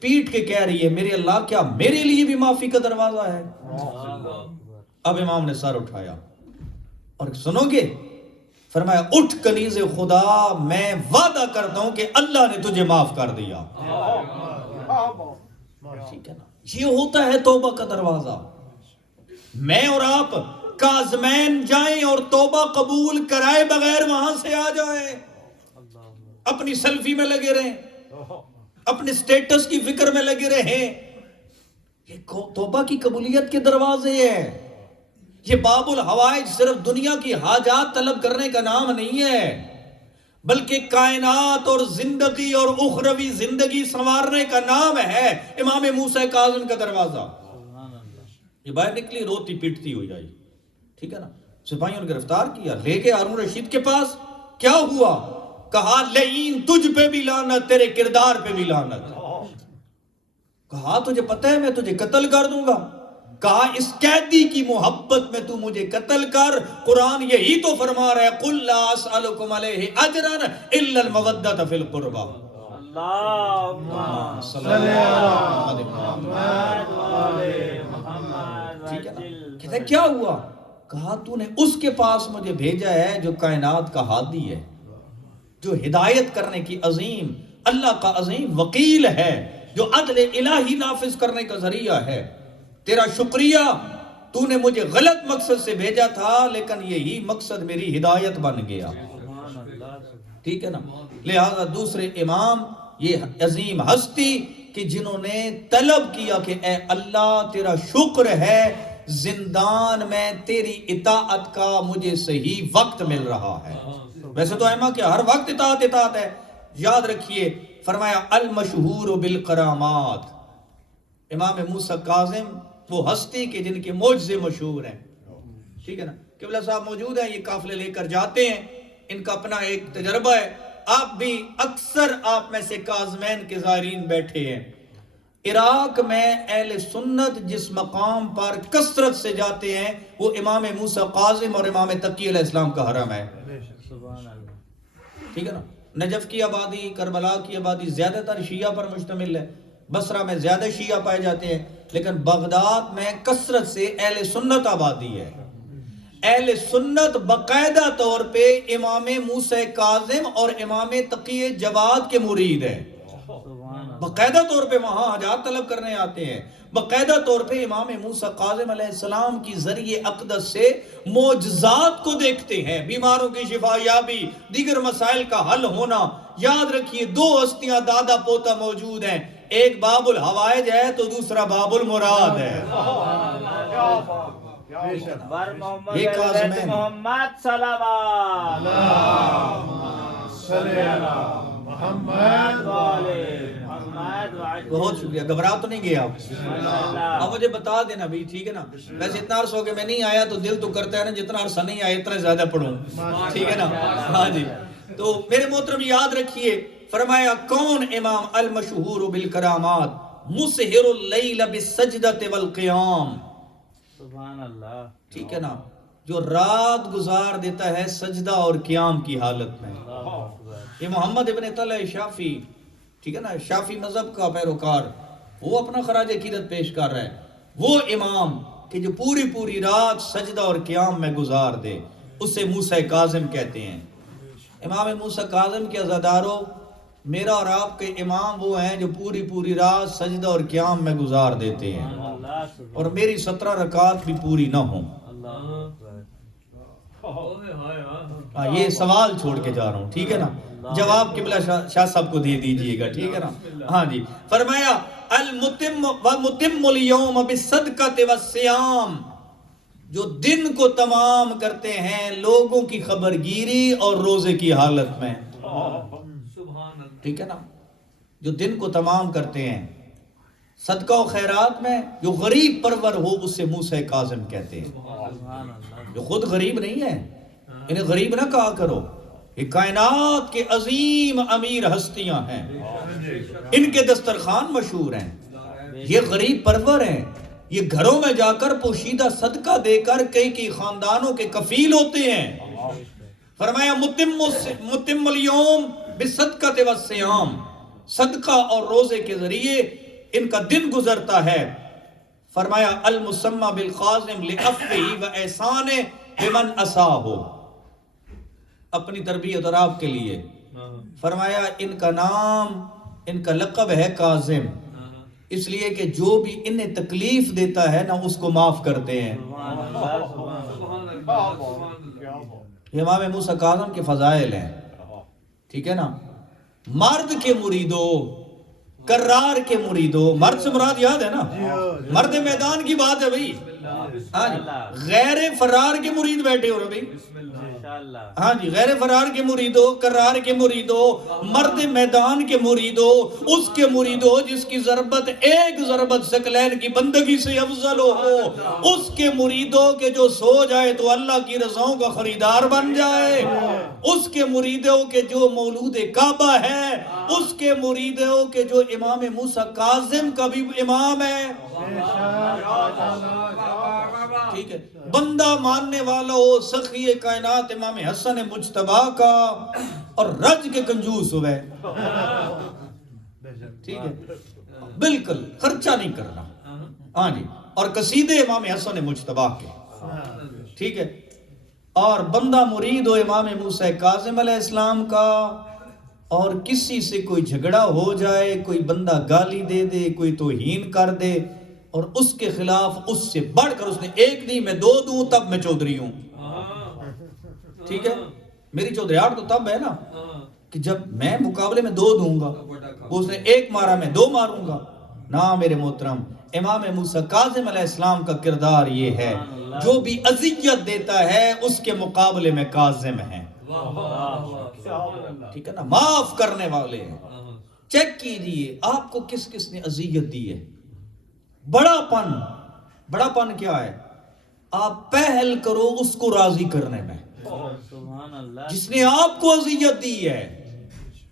پیٹ کے کہہ رہی ہے میرے اللہ کیا میرے لیے بھی معافی کا دروازہ ہے؟ اب امام نے سر اٹھایا، اور سنو گے، فرمایا اٹھ کنیز خدا، میں وعدہ کرتا ہوں کہ اللہ نے تجھے معاف کر دیا، ٹھیک ہے نا، یہ ہوتا ہے توبہ کا دروازہ۔ میں اور آپ کاظمین جائیں اور توبہ قبول کرائے بغیر وہاں سے آ جائیں، اپنی سیلفی میں لگے رہیں، اپنے سٹیٹس کی فکر میں لگے رہیں، یہ توبہ کی قبولیت کے دروازے ہیں۔ یہ باب الحوائج صرف دنیا کی حاجات طلب کرنے کا نام نہیں ہے، بلکہ کائنات اور زندگی اور اخروی زندگی سنوارنے کا نام ہے امام موسیٰ کاظم کا دروازہ۔ یہ باہر نکلی روتی پیٹتی ہوئی آئی، ٹھیک ہے نا، سپاہیوں نے گرفتار کیا، لے کے ہارون رشید کے پاس، کیا ہوا؟ کہا لعین تجھ پہ بھی لعنت، تیرے کردار پہ بھی لعنت، کہا تجھے پتہ ہے میں تجھے قتل کر دوں گا، کہا اس قیدی کی محبت میں تو مجھے قتل کر، قرآن یہی تو فرما رہا ہے قُلْ لَا أَسْأَلُكُمْ عَلَيْهِ أَجْرًا إِلَّا الْمَوَدَّةَ فِي الْقُرْبَى۔ اللہم صلی اللہ علیہ وسلم، ٹھیک ہے نا، کہتا ہے کیا ہوا؟ کہا تو نے اس کے پاس مجھے بھیجا ہے جو کائنات کا ہادی ہے، جو ہدایت کرنے کی عظیم، اللہ کا عظیم وکیل ہے، جو عدل الہی نافذ کرنے کا ذریعہ ہے۔ تیرا شکریہ، تو نے مجھے غلط مقصد سے بھیجا تھا لیکن یہی مقصد میری ہدایت بن گیا، ٹھیک ہے نا۔ لہذا دوسرے امام، یہ عظیم ہستی کہ جنہوں نے طلب کیا کہ اے اللہ تیرا شکر ہے زندان میں تیری اطاعت کا مجھے صحیح وقت مل رہا ہے۔ ویسے تو ایما کہ ہر وقت اطاعت ہے، یاد رکھیے، فرمایا المشہور بالکرامات، امام موسیٰ کاظم وہ ہستی کے جن کے معجزے مشہور ہیں، ٹھیک ہے نا۔ قبلہ صاحب موجود ہیں، یہ قافلے لے کر جاتے ہیں، ان کا اپنا ایک تجربہ ہے، آپ بھی اکثر آپ میں سے کاظمین کے زائرین بیٹھے ہیں۔ عراق میں اہل سنت جس مقام پر کثرت سے جاتے ہیں وہ امام موسیٰ کاظم اور امام تقی علیہ السلام کا حرم ہے، ٹھیک ہے نا۔ نجف کی آبادی، کربلا کی آبادی زیادہ تر شیعہ پر مشتمل ہے، بصرہ میں زیادہ شیعہ پائے جاتے ہیں، لیکن بغداد میں کثرت سے اہل سنت آبادی ہے۔ اہل سنت باقاعدہ طور پہ امام موسیٰ کاظم اور امام تقی جواد کے مرید ہیں، باقاعدہ طور پہ وہاں حاجات طلب کرنے آتے ہیں، باقاعدہ طور پہ امام موسیٰ کاظم علیہ السلام کی ذریعے اقدس سے معجزات کو دیکھتے ہیں، بیماروں کی شفا یابی، دیگر مسائل کا حل ہونا۔ یاد رکھیے دو ہستیاں دادا پوتا موجود ہیں، ایک باب الحوائج ہے تو دوسرا باب المراد ہے۔ بر محمد یہ اہل کاظمین بیت محمد صلوات محمد والے محمد وعلى بہت شکریہ، گھبرا تو نہیں گیا آپ؟ اب مجھے بتا دینا بھی، ٹھیک ہے نا؟ ویسے اتنا عرص ہو کہ میں نہیں آیا تو دل تو کرتا ہے نا جتنا عرصہ نہیں آیا اتنا زیادہ پڑھوں، ٹھیک ہے نا؟ ہاں جی، تو میرے محترم یاد رکھیے، فرمایا کون امام المشہور بالکرامات مسحر اللیل بالسجدۃ والقیام، سبحان اللہ، ٹھیک ہے نا؟ جو رات گزار دیتا ہے سجدہ اور قیام کی حالت میں۔ یہ محمد ابن طلح شافی، ٹھیک ہے نا، شافی مذہب کا پیروکار، وہ اپنا خراج عقیدت پیش کر رہا ہے، وہ امام کہ جو پوری رات سجدہ اور قیام میں گزار دے، اسے موسیٰ کاظم کہتے ہیں۔ امام موسیٰ کاظم کے عزاداروں، میرا اور آپ کے امام وہ ہیں جو پوری رات سجدہ اور قیام میں گزار دیتے ہیں، اور میری 17 رکعات بھی پوری نہ ہوں۔ یہ سوال چھوڑ کے جا رہا ہوں، ٹھیک ہے نا؟ جواب قبلہ شاہ صاحب کو دے دیجئے گا، ٹھیک ہے نا؟ ہاں جی، فرمایا المتم اليوم بالصدقۃ والصیام، جو دن کو تمام کرتے ہیں لوگوں کی خبرگیری اور روزے کی حالت میں، ٹھیک ہے نا؟ جو دن کو تمام کرتے ہیں صدقہ و خیرات میں، جو غریب پرور ہو اسے موسیٰ کاظم کہتے ہیں، جو خود غریب نہیں ہے، انہیں غریب نہ کہا کرو، یہ کائنات کے عظیم امیر ہستیاں ہیں، ان کے دسترخوان مشہور ہیں، یہ غریب پرور ہیں، یہ گھروں میں جا کر پوشیدہ صدقہ دے کر کئی خاندانوں کے کفیل ہوتے ہیں۔ فرمایا متم اليوم بالصدقۃ والصیام، صدقہ اور روزے کے ذریعے ان کا دن گزرتا ہے۔ فرمایا المسمى بالقاظم لعفوه واحسانه بمن اساءه، اپنی تربیت اور آپ کے لیے فرمایا ان کا نام، ان کا لقب ہے کاظم، اس لیے کہ جو بھی انہیں تکلیف دیتا ہے نا اس کو معاف کرتے ہیں۔ یہ امام موسیٰ کاظم کے فضائل ہیں، ٹھیک ہے نا؟ مرد کے مریدو، کرار کے مریدو، مرد سے مراد یاد ہے نا؟ مرد میدان کی بات ہے بھئی، ہاں جی، غیر فرار کے مرید بیٹھے ہو رہے بھئی، ہاں جی، غیر فرار کے مریدو، کرار کے مریدو، مرد میدان کے مریدو، اس کے مریدو جس کی ضربت ایک ضربت ثقلین کی بندگی سے افضل ہو، اس کے مریدو کہ جو سو جائے تو اللہ کی رضاؤں کا خریدار بن جائے، اس کے مریدو کہ جو مولود کعبہ ہے، اس کے مریدو کہ جو امام موسیٰ کاظم کا بھی امام ہے، ٹھیک ہے؟ بندہ ماننے والا ہو، سخی کائنات امام حسن مجتبیٰ کا، اور رج کے کنجوس ہوئے، ٹھیک ہے؟ بالکل خرچہ نہیں کرنا، ہاں جی، اور قصیدے امام حسن مجتبیٰ کے، ٹھیک ہے؟ اور بندہ مرید ہو امام موسیٰ کاظم علیہ السلام کا، اور کسی سے کوئی جھگڑا ہو جائے، کوئی بندہ گالی دے دے، کوئی توہین کر دے، اور اس کے خلاف اس سے بڑھ کر اس نے ایک نہیں میں دو دوں تب میں چودھری ہوں، ٹھیک ہے؟ میری چودھریاٹ تو تب ہے نا کہ جب میں مقابلے میں دو دوں گا، اس نے ایک مارا میں دو ماروں گا، نا میرے محترم، امام موسیٰ کاظم علیہ السلام کا کردار یہ ہے، جو بھی اذیت دیتا ہے اس کے مقابلے میں کاظم ہے، ٹھیک ہے نا؟ معاف کرنے والے ہیں۔ چیک کیجئے آپ کو کس کس نے اذیت دی ہے۔ بڑا پن کیا ہے؟ آپ پہل کرو اس کو راضی کرنے میں، جس نے آپ کو اذیت دی ہے،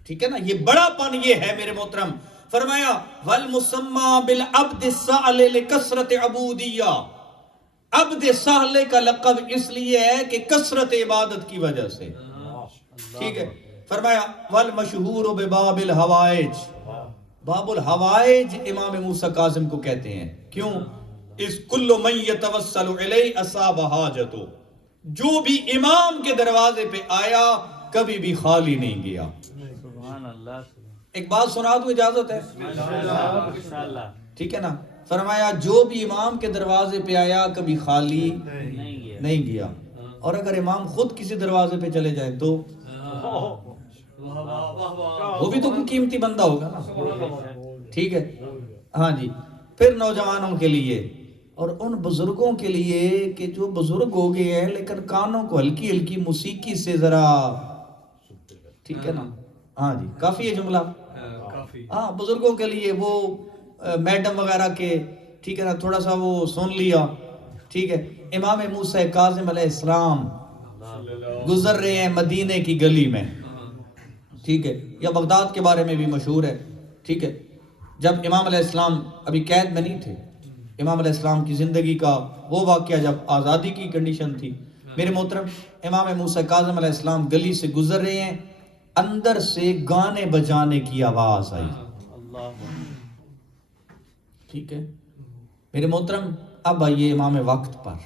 ٹھیک ہے نا؟ یہ بڑا پن یہ ہے میرے محترم۔ فرمایا والمسمى بالعبد السالِ لکثرت عبودیہ، عبد سہلے کا لقب اس لیے ہے کہ کثرت عبادت کی وجہ سے، ٹھیک ہے؟ فرمایا والمشہور بباب الحوائج، باب الحوائج امام موسیٰ کاظم کو کہتے ہیں. کیوں؟ اس کل من یتوسل الیہ اصاب حاجتو، جو بھی امام کے دروازے پہ آیا کبھی بھی خالی نہیں گیا. سبحان اللہ. ایک بات سنا دوں، اجازت ہے؟ ماشاءاللہ. ٹھیک ہے نا. فرمایا جو بھی امام کے دروازے پہ آیا کبھی خالی نہیں گیا. اور اگر امام خود کسی دروازے پہ چلے جائیں تو وہ بھی تو کوئی قیمتی بندہ ہوگا نا. ٹھیک ہے. ہاں جی. پھر نوجوانوں کے لیے اور ان بزرگوں کے لیے کہ جو بزرگ ہو گئے ہیں لیکن کانوں کو ہلکی ہلکی موسیقی سے ذرا، ٹھیک ہے نا. ہاں جی کافی ہے جملہ. ہاں بزرگوں کے لیے وہ میڈم وغیرہ کے، ٹھیک ہے نا، تھوڑا سا وہ سن لیا. ٹھیک ہے. امام موسیٰ کاظم علیہ السلام گزر رہے ہیں مدینے کی گلی میں. ٹھیک ہے. یا بغداد کے بارے میں بھی مشہور ہے. ٹھیک ہے. جب امام علیہ السلام ابھی قید میں نہیں تھے، امام علیہ السلام کی زندگی کا وہ واقعہ جب آزادی کی کنڈیشن تھی، میرے محترم امام موسیٰ کاظم علیہ السلام گلی سے گزر رہے ہیں، اندر سے گانے بجانے کی آواز آئی. ٹھیک ہے. میرے محترم اب آئیے امام وقت پر.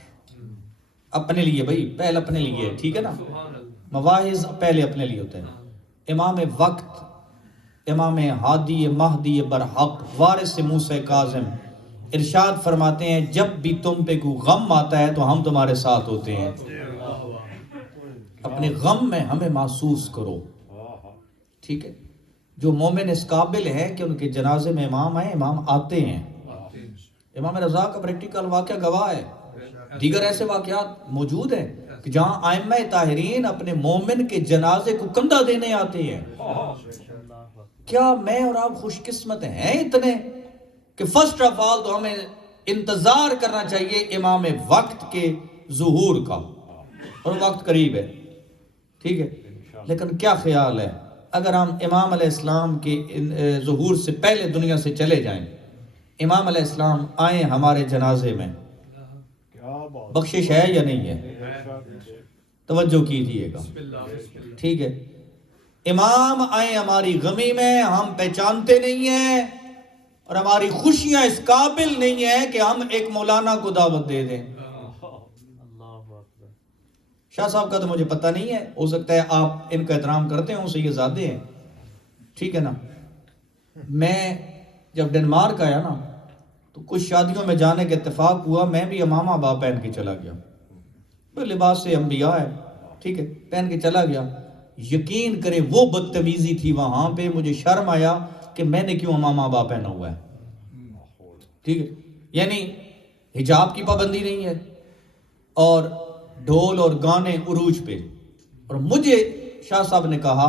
اپنے لیے بھائی، پہلے اپنے لیے، ٹھیک ہے نا، مواعظ پہلے اپنے لیے ہوتا ہے. امام وقت، امام ہادی مہدی برحق وارث موسیٰ کاظم ارشاد فرماتے ہیں جب بھی تم پہ کوئی غم آتا ہے تو ہم تمہارے ساتھ ہوتے ہیں. اپنے غم میں ہمیں محسوس کرو. ٹھیک ہے. جو مومن اس قابل ہے کہ ان کے جنازے میں امام آئے، امام آتے ہیں. امام رضا کا پریکٹیکل واقعہ گواہ ہے. دیگر ایسے واقعات موجود ہیں کہ جہاں ائمہ طاہرین اپنے مومن کے جنازے کو کندھا دینے آتے ہیں. کیا میں اور آپ خوش قسمت ہیں اتنے کہ فرسٹ آف آل تو ہمیں انتظار کرنا چاہیے امام وقت کے ظہور کا، اور وقت قریب ہے. ٹھیک ہے. لیکن کیا خیال ہے اگر ہم امام علیہ السلام کے ظہور سے پہلے دنیا سے چلے جائیں، امام علیہ السلام آئیں ہمارے جنازے میں، بخشش ہے یا نہیں ہے؟ توجہ کیجئے گا. ٹھیک ہے. امام آئیں ہماری غمی میں، ہم پہچانتے نہیں ہیں اور ہماری خوشیاں اس قابل نہیں ہیں کہ ہم ایک مولانا کو دعوت دے دیں. شاہ صاحب کا تو مجھے پتہ نہیں ہے، ہو سکتا ہے آپ ان کا احترام کرتے ہوں، سیدزادے ہیں. ٹھیک ہے نا. میں جب ڈنمارک آیا نا تو کچھ شادیوں میں جانے کے اتفاق ہوا، میں بھی امامہ با پہن کے چلا گیا. لباس سے انبیاء ہے، ٹھیک ہے، پہن کے چلا گیا. یقین کریں وہ بدتمیزی تھی وہاں پہ، مجھے شرم آیا کہ میں نے کیوں امامہ با پہنا ہوا ہے. ٹھیک ہے. یعنی حجاب کی پابندی نہیں ہے اور ڈھول اور گانے عروج پہ. اور مجھے شاہ صاحب نے کہا،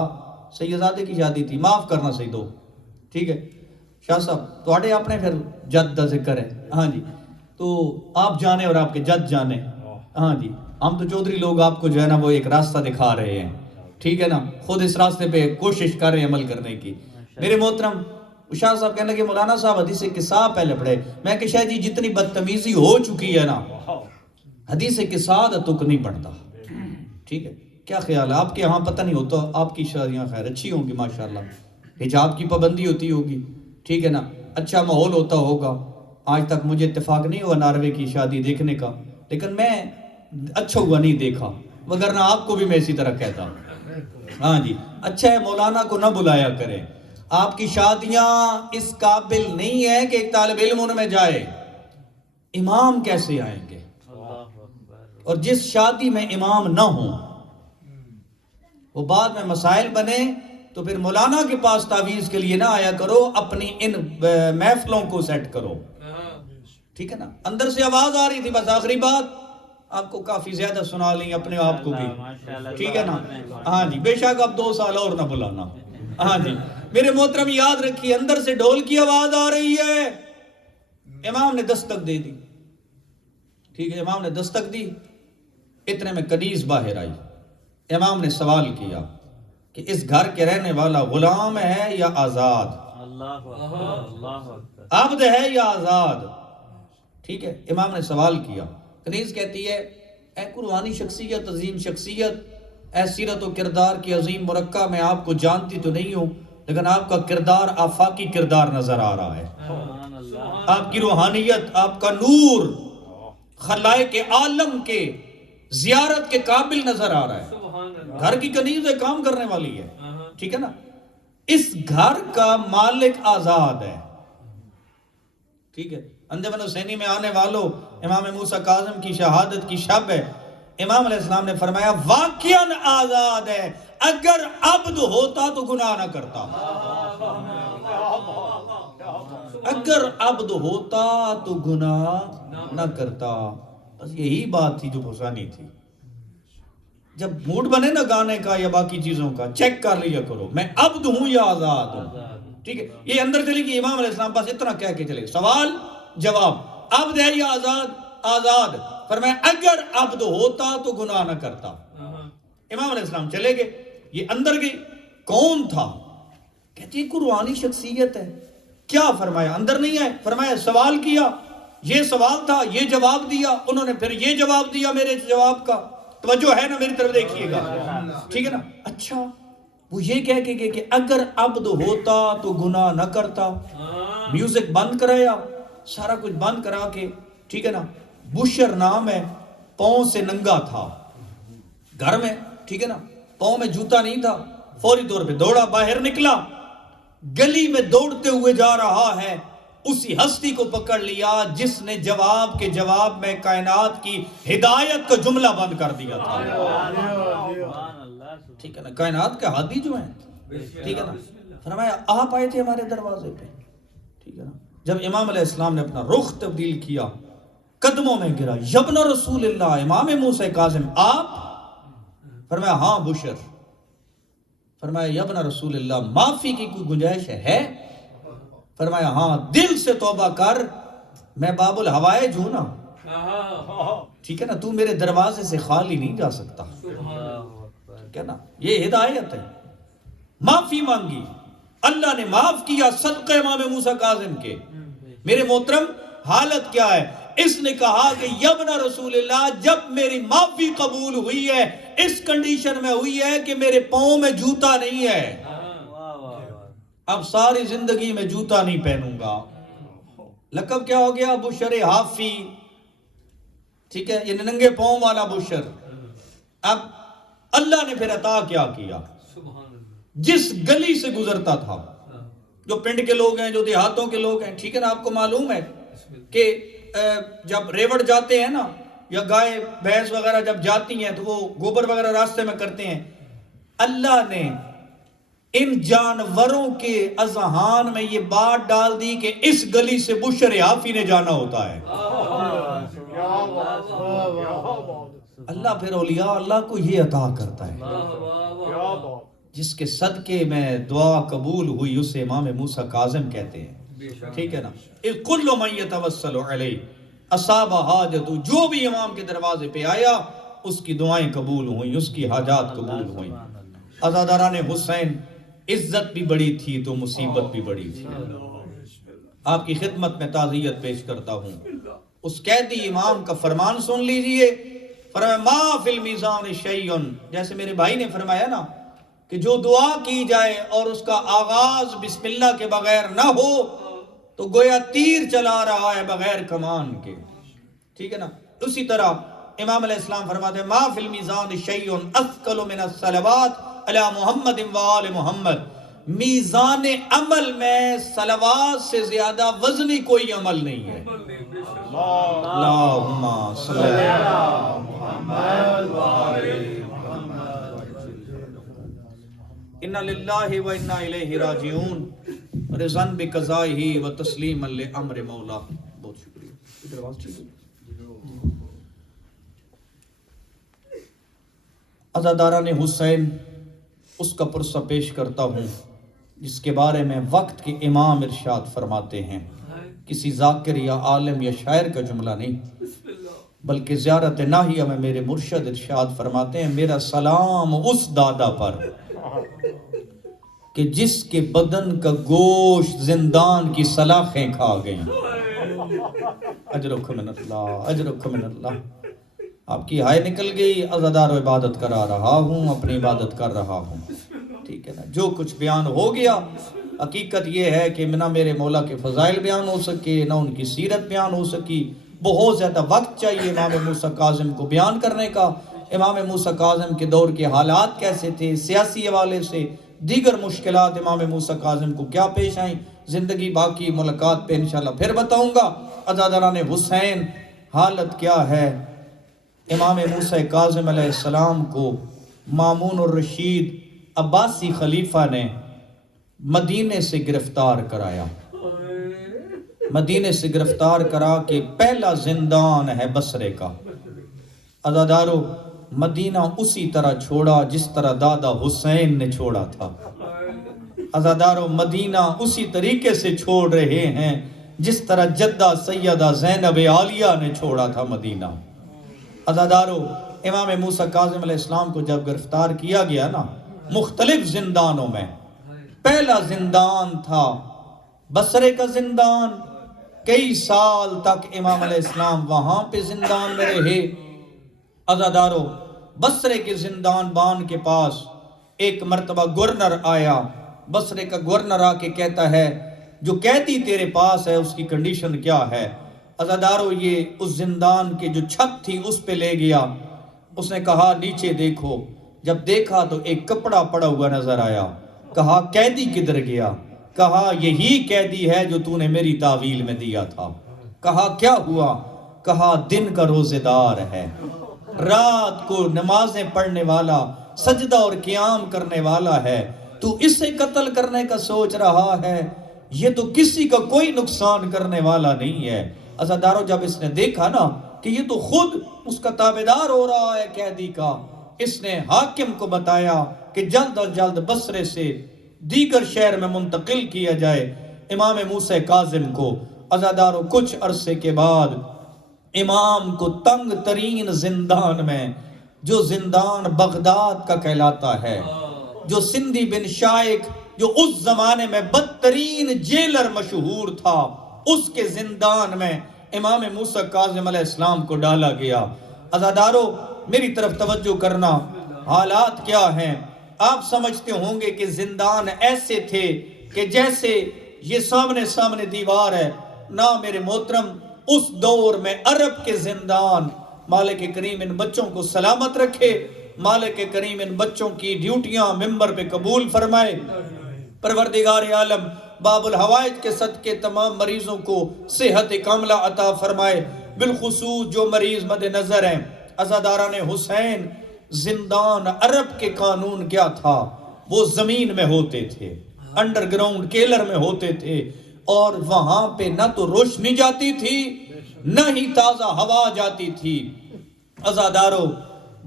سیدزادے کی شادی تھی، معاف کرنا سیدو، ٹھیک ہے شاہ صاحب توڑے اپنے پھر جد دا ذکر ہے. ہاں جی. تو آپ جانے اور آپ کے جد جانے. ہاں جی. ہم تو چودھری لوگ آپ کو جو ہے نا وہ ایک راستہ دکھا رہے ہیں. ٹھیک ہے نا. خود اس راستے پہ کوشش کر رہے ہیں عمل کرنے کی. میرے محترم شاہ صاحب کہنے لگے مولانا صاحب حدیث قصہ پہلے پڑھے. میں کہ شاید جی جتنی بدتمیزی ہو چکی ہے نا، حدیث قصہ تک نہیں پڑھتا. ٹھیک ہے. کیا خیال ہے آپ کے ہاں؟ پتہ نہیں ہوتا، آپ کی شادیاں خیر اچھی ہوں گی ماشاءاللہ، حجاب کی پابندی ہوتی ہوگی، ٹھیک ہے نا، اچھا ماحول ہوتا ہوگا. آج تک مجھے اتفاق نہیں ہوا ناروے کی شادی دیکھنے کا، لیکن میں اچھا ہوا نہیں دیکھا، وگرنہ آپ کو بھی میں اسی طرح کہتا. ہاں جی. اچھا ہے مولانا کو نہ بلایا کریں. آپ کی شادیاں اس قابل نہیں ہے کہ ایک طالب علم ان میں جائے. امام کیسے آئیں گے؟ اور جس شادی میں امام نہ ہوں وہ بعد میں مسائل بنے تو پھر مولانا کے پاس تعویذ کے لیے نہ آیا کرو، اپنی ان محفلوں کو سیٹ کرو. ٹھیک ہے نا. اندر سے آواز آ رہی تھی، بس آخری بات آپ کو کافی زیادہ سنا لیں اپنے آپ کو بھی، ٹھیک ہے نا. ہاں جی. بے شک اب 2 سال اور نہ بلانا. ہاں جی. میرے محترم یاد رکھیے، اندر سے ڈھول کی آواز آ رہی ہے، امام نے دستک دے دی. ٹھیک ہے. امام نے دستک دی، اتنے میں کنیز باہر آئی. امام نے سوال کیا کہ اس گھر کے رہنے والا غلام ہے یا آزاد؟ عبد ہے یا آزاد؟ ٹھیک ہے. امام نے سوال کیا. کنیز کہتی ہے اے قربانی شخصیت، عظیم شخصیت، اے سیرت و کردار کی عظیم مرکہ، میں آپ کو جانتی تو نہیں ہوں، لیکن آپ کا کردار آفاقی کردار نظر آ رہا ہے. سبحان اللہ. آپ کی روحانیت، آپ کا نور خلائق عالم کے زیارت کے قابل نظر آ رہا ہے. گھر کی کنیز کام کرنے والی ہے، ٹھیک ہے نا. اس گھر کا مالک آزاد ہے، ٹھیک ہے. انجمن حسینی میں آنے والوں، امام موسیٰ کاظم کی شہادت کی شب ہے. امام علیہ السلام نے فرمایا واقعاً آزاد ہے، اگر عبد ہوتا تو گناہ نہ کرتا. اگر عبد ہوتا تو گناہ نہ کرتا. بس یہی بات تھی جو پھسانی تھی. جب موڈ بنے نا گانے کا یا باقی چیزوں کا، چیک کر لیا کرو میں عبد ہوں یا آزاد ہوں. ٹھیک ہے، یہ اندر چلے گی. امام علیہ السلام پاس اتنا کہہ کے چلے، سوال جواب، عبد ہے یا آزاد؟ آزاد. فرمایا اگر عبد ہوتا تو گناہ نہ کرتا. امام علیہ السلام چلے گئے، یہ اندر گئی. کون تھا؟ کہتی ہے قرآنی شخصیت ہے. کیا فرمایا؟ اندر نہیں آئے. فرمایا سوال کیا، یہ سوال تھا، یہ جواب دیا. انہوں نے پھر یہ جواب دیا میرے جواب کا. توجہ ہے نا میری طرف دیکھیے گا، ٹھیک ہے نا. اچھا وہ یہ کہہ کے گئے کہ اگر عبد ہوتا تو گناہ نہ کرتا. میوزک بند کرایا، سارا کچھ بند کرا کے، ٹھیک ہے نا. بشر نام ہے، پاؤں سے ننگا تھا گھر میں، ٹھیک ہے نا. پاؤں میں جوتا نہیں تھا. فوری طور پہ دوڑا، باہر نکلا، گلی میں دوڑتے ہوئے جا رہا ہے. اسی ہستی کو پکڑ لیا جس نے جواب کے جواب میں کائنات کی ہدایت کا جملہ بند کر دیا تھا. ٹھیک ہے نا. کائنات کے ہادی جو ہیں، ٹھیک ہے نا. فرمایا آپ آئے تھے ہمارے دروازے پہ، ٹھیک ہے نا. جب امام علیہ السلام نے اپنا رخ تبدیل کیا، قدموں میں گرا، یبن رسول اللہ، امام موسیٰ کاظم آپ؟ فرمایا ہاں بشر. فرمایا یبن رسول اللہ معافی کی کوئی گنجائش ہے؟ فرمایا ہاں. دل سے توبہ کر، میں باب الحوائج ہوں نا، ٹھیک ہے نا. تو میرے دروازے سے خالی نہیں جا سکتا، ٹھیک ہے نا. یہ ہدایت ہے. معافی مانگی، اللہ نے معاف کیا صدقہ امام موسیٰ کاظم کے. میرے محترم حالت کیا ہے؟ اس نے کہا کہ یبن رسول اللہ جب میری معافی قبول ہوئی ہے اس کنڈیشن میں ہوئی ہے کہ میرے پاؤں میں جوتا نہیں ہے، اب ساری زندگی میں جوتا نہیں پہنوں گا. لقب کیا ہو گیا؟ بشر حافی، ٹھیک ہے. یہ ننگے پاؤں والا بشر. اب اللہ نے پھر عطا کیا کیا؟ جس گلی سے گزرتا تھا، جو پنڈ کے لوگ ہیں، جو دیہاتوں کے لوگ ہیں، ٹھیک ہے نا. آپ کو معلوم ہے کہ جب ریوڑ جاتے ہیں نا، یا گائے بھینس وغیرہ جب جاتی ہیں تو وہ گوبر وغیرہ راستے میں کرتے ہیں. اللہ نے ان جانوروں کے اذہان میں یہ بات ڈال دی کہ اس گلی سے بشر حافی نے جانا ہوتا ہے. اللہ پھر اولیاء اللہ کو یہ عطا کرتا ہے جس کے صدقے میں دعا قبول ہوئی اسے امام موسیٰ کاظم کہتے ہیں، ٹھیک ہے نا. کل من یتوسل علیہ اصاب حاجت، جو بھی امام کے دروازے پہ آیا اس کی دعائیں قبول ہوئیں، اس کی حاجات قبول ہوئیں. عزاداران حسین عزت بھی بڑی تھی تو مصیبت بھی بڑی تھی. آپ کی خدمت میں تعزیت پیش کرتا ہوں. اس قیدی امام کا فرمان سن لیجئے. فرمایا ما فی المیزان شیء، جیسے میرے بھائی نے فرمایا نا کہ جو دعا کی جائے اور اس کا آغاز بسم اللہ کے بغیر نہ ہو تو گویا تیر چلا رہا ہے بغیر کمان کے، ٹھیک ہے نا. اسی طرح امام علیہ السلام فرماتے ہیں ما فی المیزان شیء اثقل من الصلوات علی محمد و آل محمد. میزان عمل میں صلوات سے زیادہ وزنی کوئی عمل نہیں ہے. اللہم صلی علی محمد و آل محمد. انا للہ و انا الیہ راجعون، رضاً بقضائہ و تسلیما لامر مولا. بہت شکریہ. ادھر آواز ٹھیک ہے. عزاداران حسین اس کا پرسہ پیش کرتا ہوں جس کے بارے میں وقت کے امام ارشاد فرماتے ہیں، کسی ذاکر یا عالم یا شاعر کا جملہ نہیں بلکہ زیارت ناہیہ میں میرے مرشد ارشاد فرماتے ہیں میرا سلام اس دادا پر کہ جس کے بدن کا گوشت زندان کی سلاخیں کھا گئیں. اجرک من اللہ، اجرک من اللہ. آپ کی ہائے نکل گئی، عزادار و عبادت کرا رہا ہوں، اپنی عبادت کر رہا ہوں، ٹھیک ہے نا. جو کچھ بیان ہو گیا، حقیقت یہ ہے کہ نہ میرے مولا کے فضائل بیان ہو سکے، نہ ان کی سیرت بیان ہو سکی. بہت زیادہ وقت چاہیے امام موسیٰ کاظم کو بیان کرنے کا. امام موسیٰ کاظم کے دور کے حالات کیسے تھے، سیاسی حوالے سے دیگر مشکلات امام موسیٰ کاظم کو کیا پیش آئیں، زندگی باقی ملاقات پہ انشاءاللہ پھر بتاؤں گا. عزاداران حسین حالت کیا ہے. امام موسیٰ کاظم علیہ السلام کو مامون الرشید عباسی خلیفہ نے مدینے سے گرفتار کرایا. مدینے سے گرفتار کرا کہ پہلا زندان ہے بصرے کا. عزادارو مدینہ اسی طرح چھوڑا جس طرح دادا حسین نے چھوڑا تھا. عزادارو مدینہ اسی طریقے سے چھوڑ رہے ہیں جس طرح جدہ سیدہ زینب عالیہ نے چھوڑا تھا مدینہ. عزادارو امام موسیٰ کاظم علیہ السلام کو جب گرفتار کیا گیا نا مختلف زندانوں میں، پہلا زندان تھا بصرے کا زندان. کئی سال تک امام علیہ السلام وہاں پہ زندان میں رہے. عزادارو بصرے کے زندان بان کے پاس ایک مرتبہ گورنر آیا. بصرے کا گورنر آ کے کہتا ہے جو قیدی تیرے پاس ہے اس کی کنڈیشن کیا ہے. عزادارو یہ اس زندان کے جو چھت تھی اس پہ لے گیا. اس نے کہا نیچے دیکھو. جب دیکھا تو ایک کپڑا پڑا ہوا نظر آیا. کہا قیدی کدھر گیا؟ کہا یہی قیدی ہے جو تو نے میری تعویل میں دیا تھا. کہا کیا ہوا؟ کہا دن کا روزے دار ہے، رات کو نمازیں پڑھنے والا، سجدہ اور قیام کرنے والا ہے، تو اسے قتل کرنے کا سوچ رہا ہے؟ یہ تو کسی کا کوئی نقصان کرنے والا نہیں ہے. عزادارو جب اس نے دیکھا نا کہ یہ تو خود اس کا تابعدار ہو رہا ہے قیدی کا، اس نے حاکم کو بتایا کہ جلد از جلد بصرے سے دیگر شہر میں منتقل کیا جائے امام موسیٰ کاظم کو. عزادارو کچھ عرصے کے بعد امام کو تنگ ترین زندان میں، جو زندان بغداد کا کہلاتا ہے، جو سندھی بن شائق جو اس زمانے میں بدترین جیلر مشہور تھا، اس کے زندان میں امام موسیٰ کاظم علیہ السلام کو ڈالا گیا. عزادارو میری طرف توجہ کرنا، حالات کیا ہیں. آپ سمجھتے ہوں گے کہ زندان ایسے تھے کہ جیسے یہ سامنے دیوار ہے. نہ میرے محترم، اس دور میں عرب کے زندان، مالک کریم ان بچوں کو سلامت رکھے، مالک کریم ان بچوں کی ڈیوٹیاں ممبر پہ قبول فرمائے. پروردگار عالم باب الحوائج کے صدقے تمام مریضوں کو صحت کاملہ عطا فرمائے، بالخصوص جو مریض مد نظر ہیں. عزاداران حسین زندان عرب کے قانون کیا تھا؟ وہ زمین میں ہوتے تھے، انڈر گراؤنڈ کیلر میں ہوتے تھے، اور وہاں پہ نہ تو روشنی جاتی تھی نہ ہی تازہ ہوا جاتی تھی. عزادارو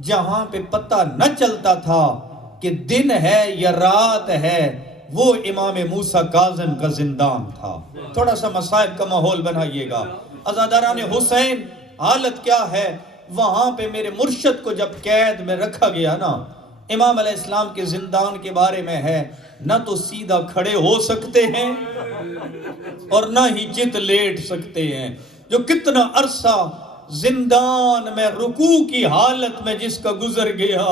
جہاں پہ پتہ نہ چلتا تھا کہ دن ہے یا رات ہے، وہ امام موسیٰ کاظم کا زندان تھا. تھوڑا سا مصائب کا ماحول بنائیے گا. عزاداران حسین حالت کیا ہے. وہاں پہ میرے مرشد کو جب قید میں رکھا گیا نا، امام علیہ السلام کے زندان کے بارے میں ہے، نہ تو سیدھا کھڑے ہو سکتے ہیں اور نہ ہی چت لیٹ سکتے ہیں. جو کتنا عرصہ زندان میں رکوع کی حالت میں جس کا گزر گیا،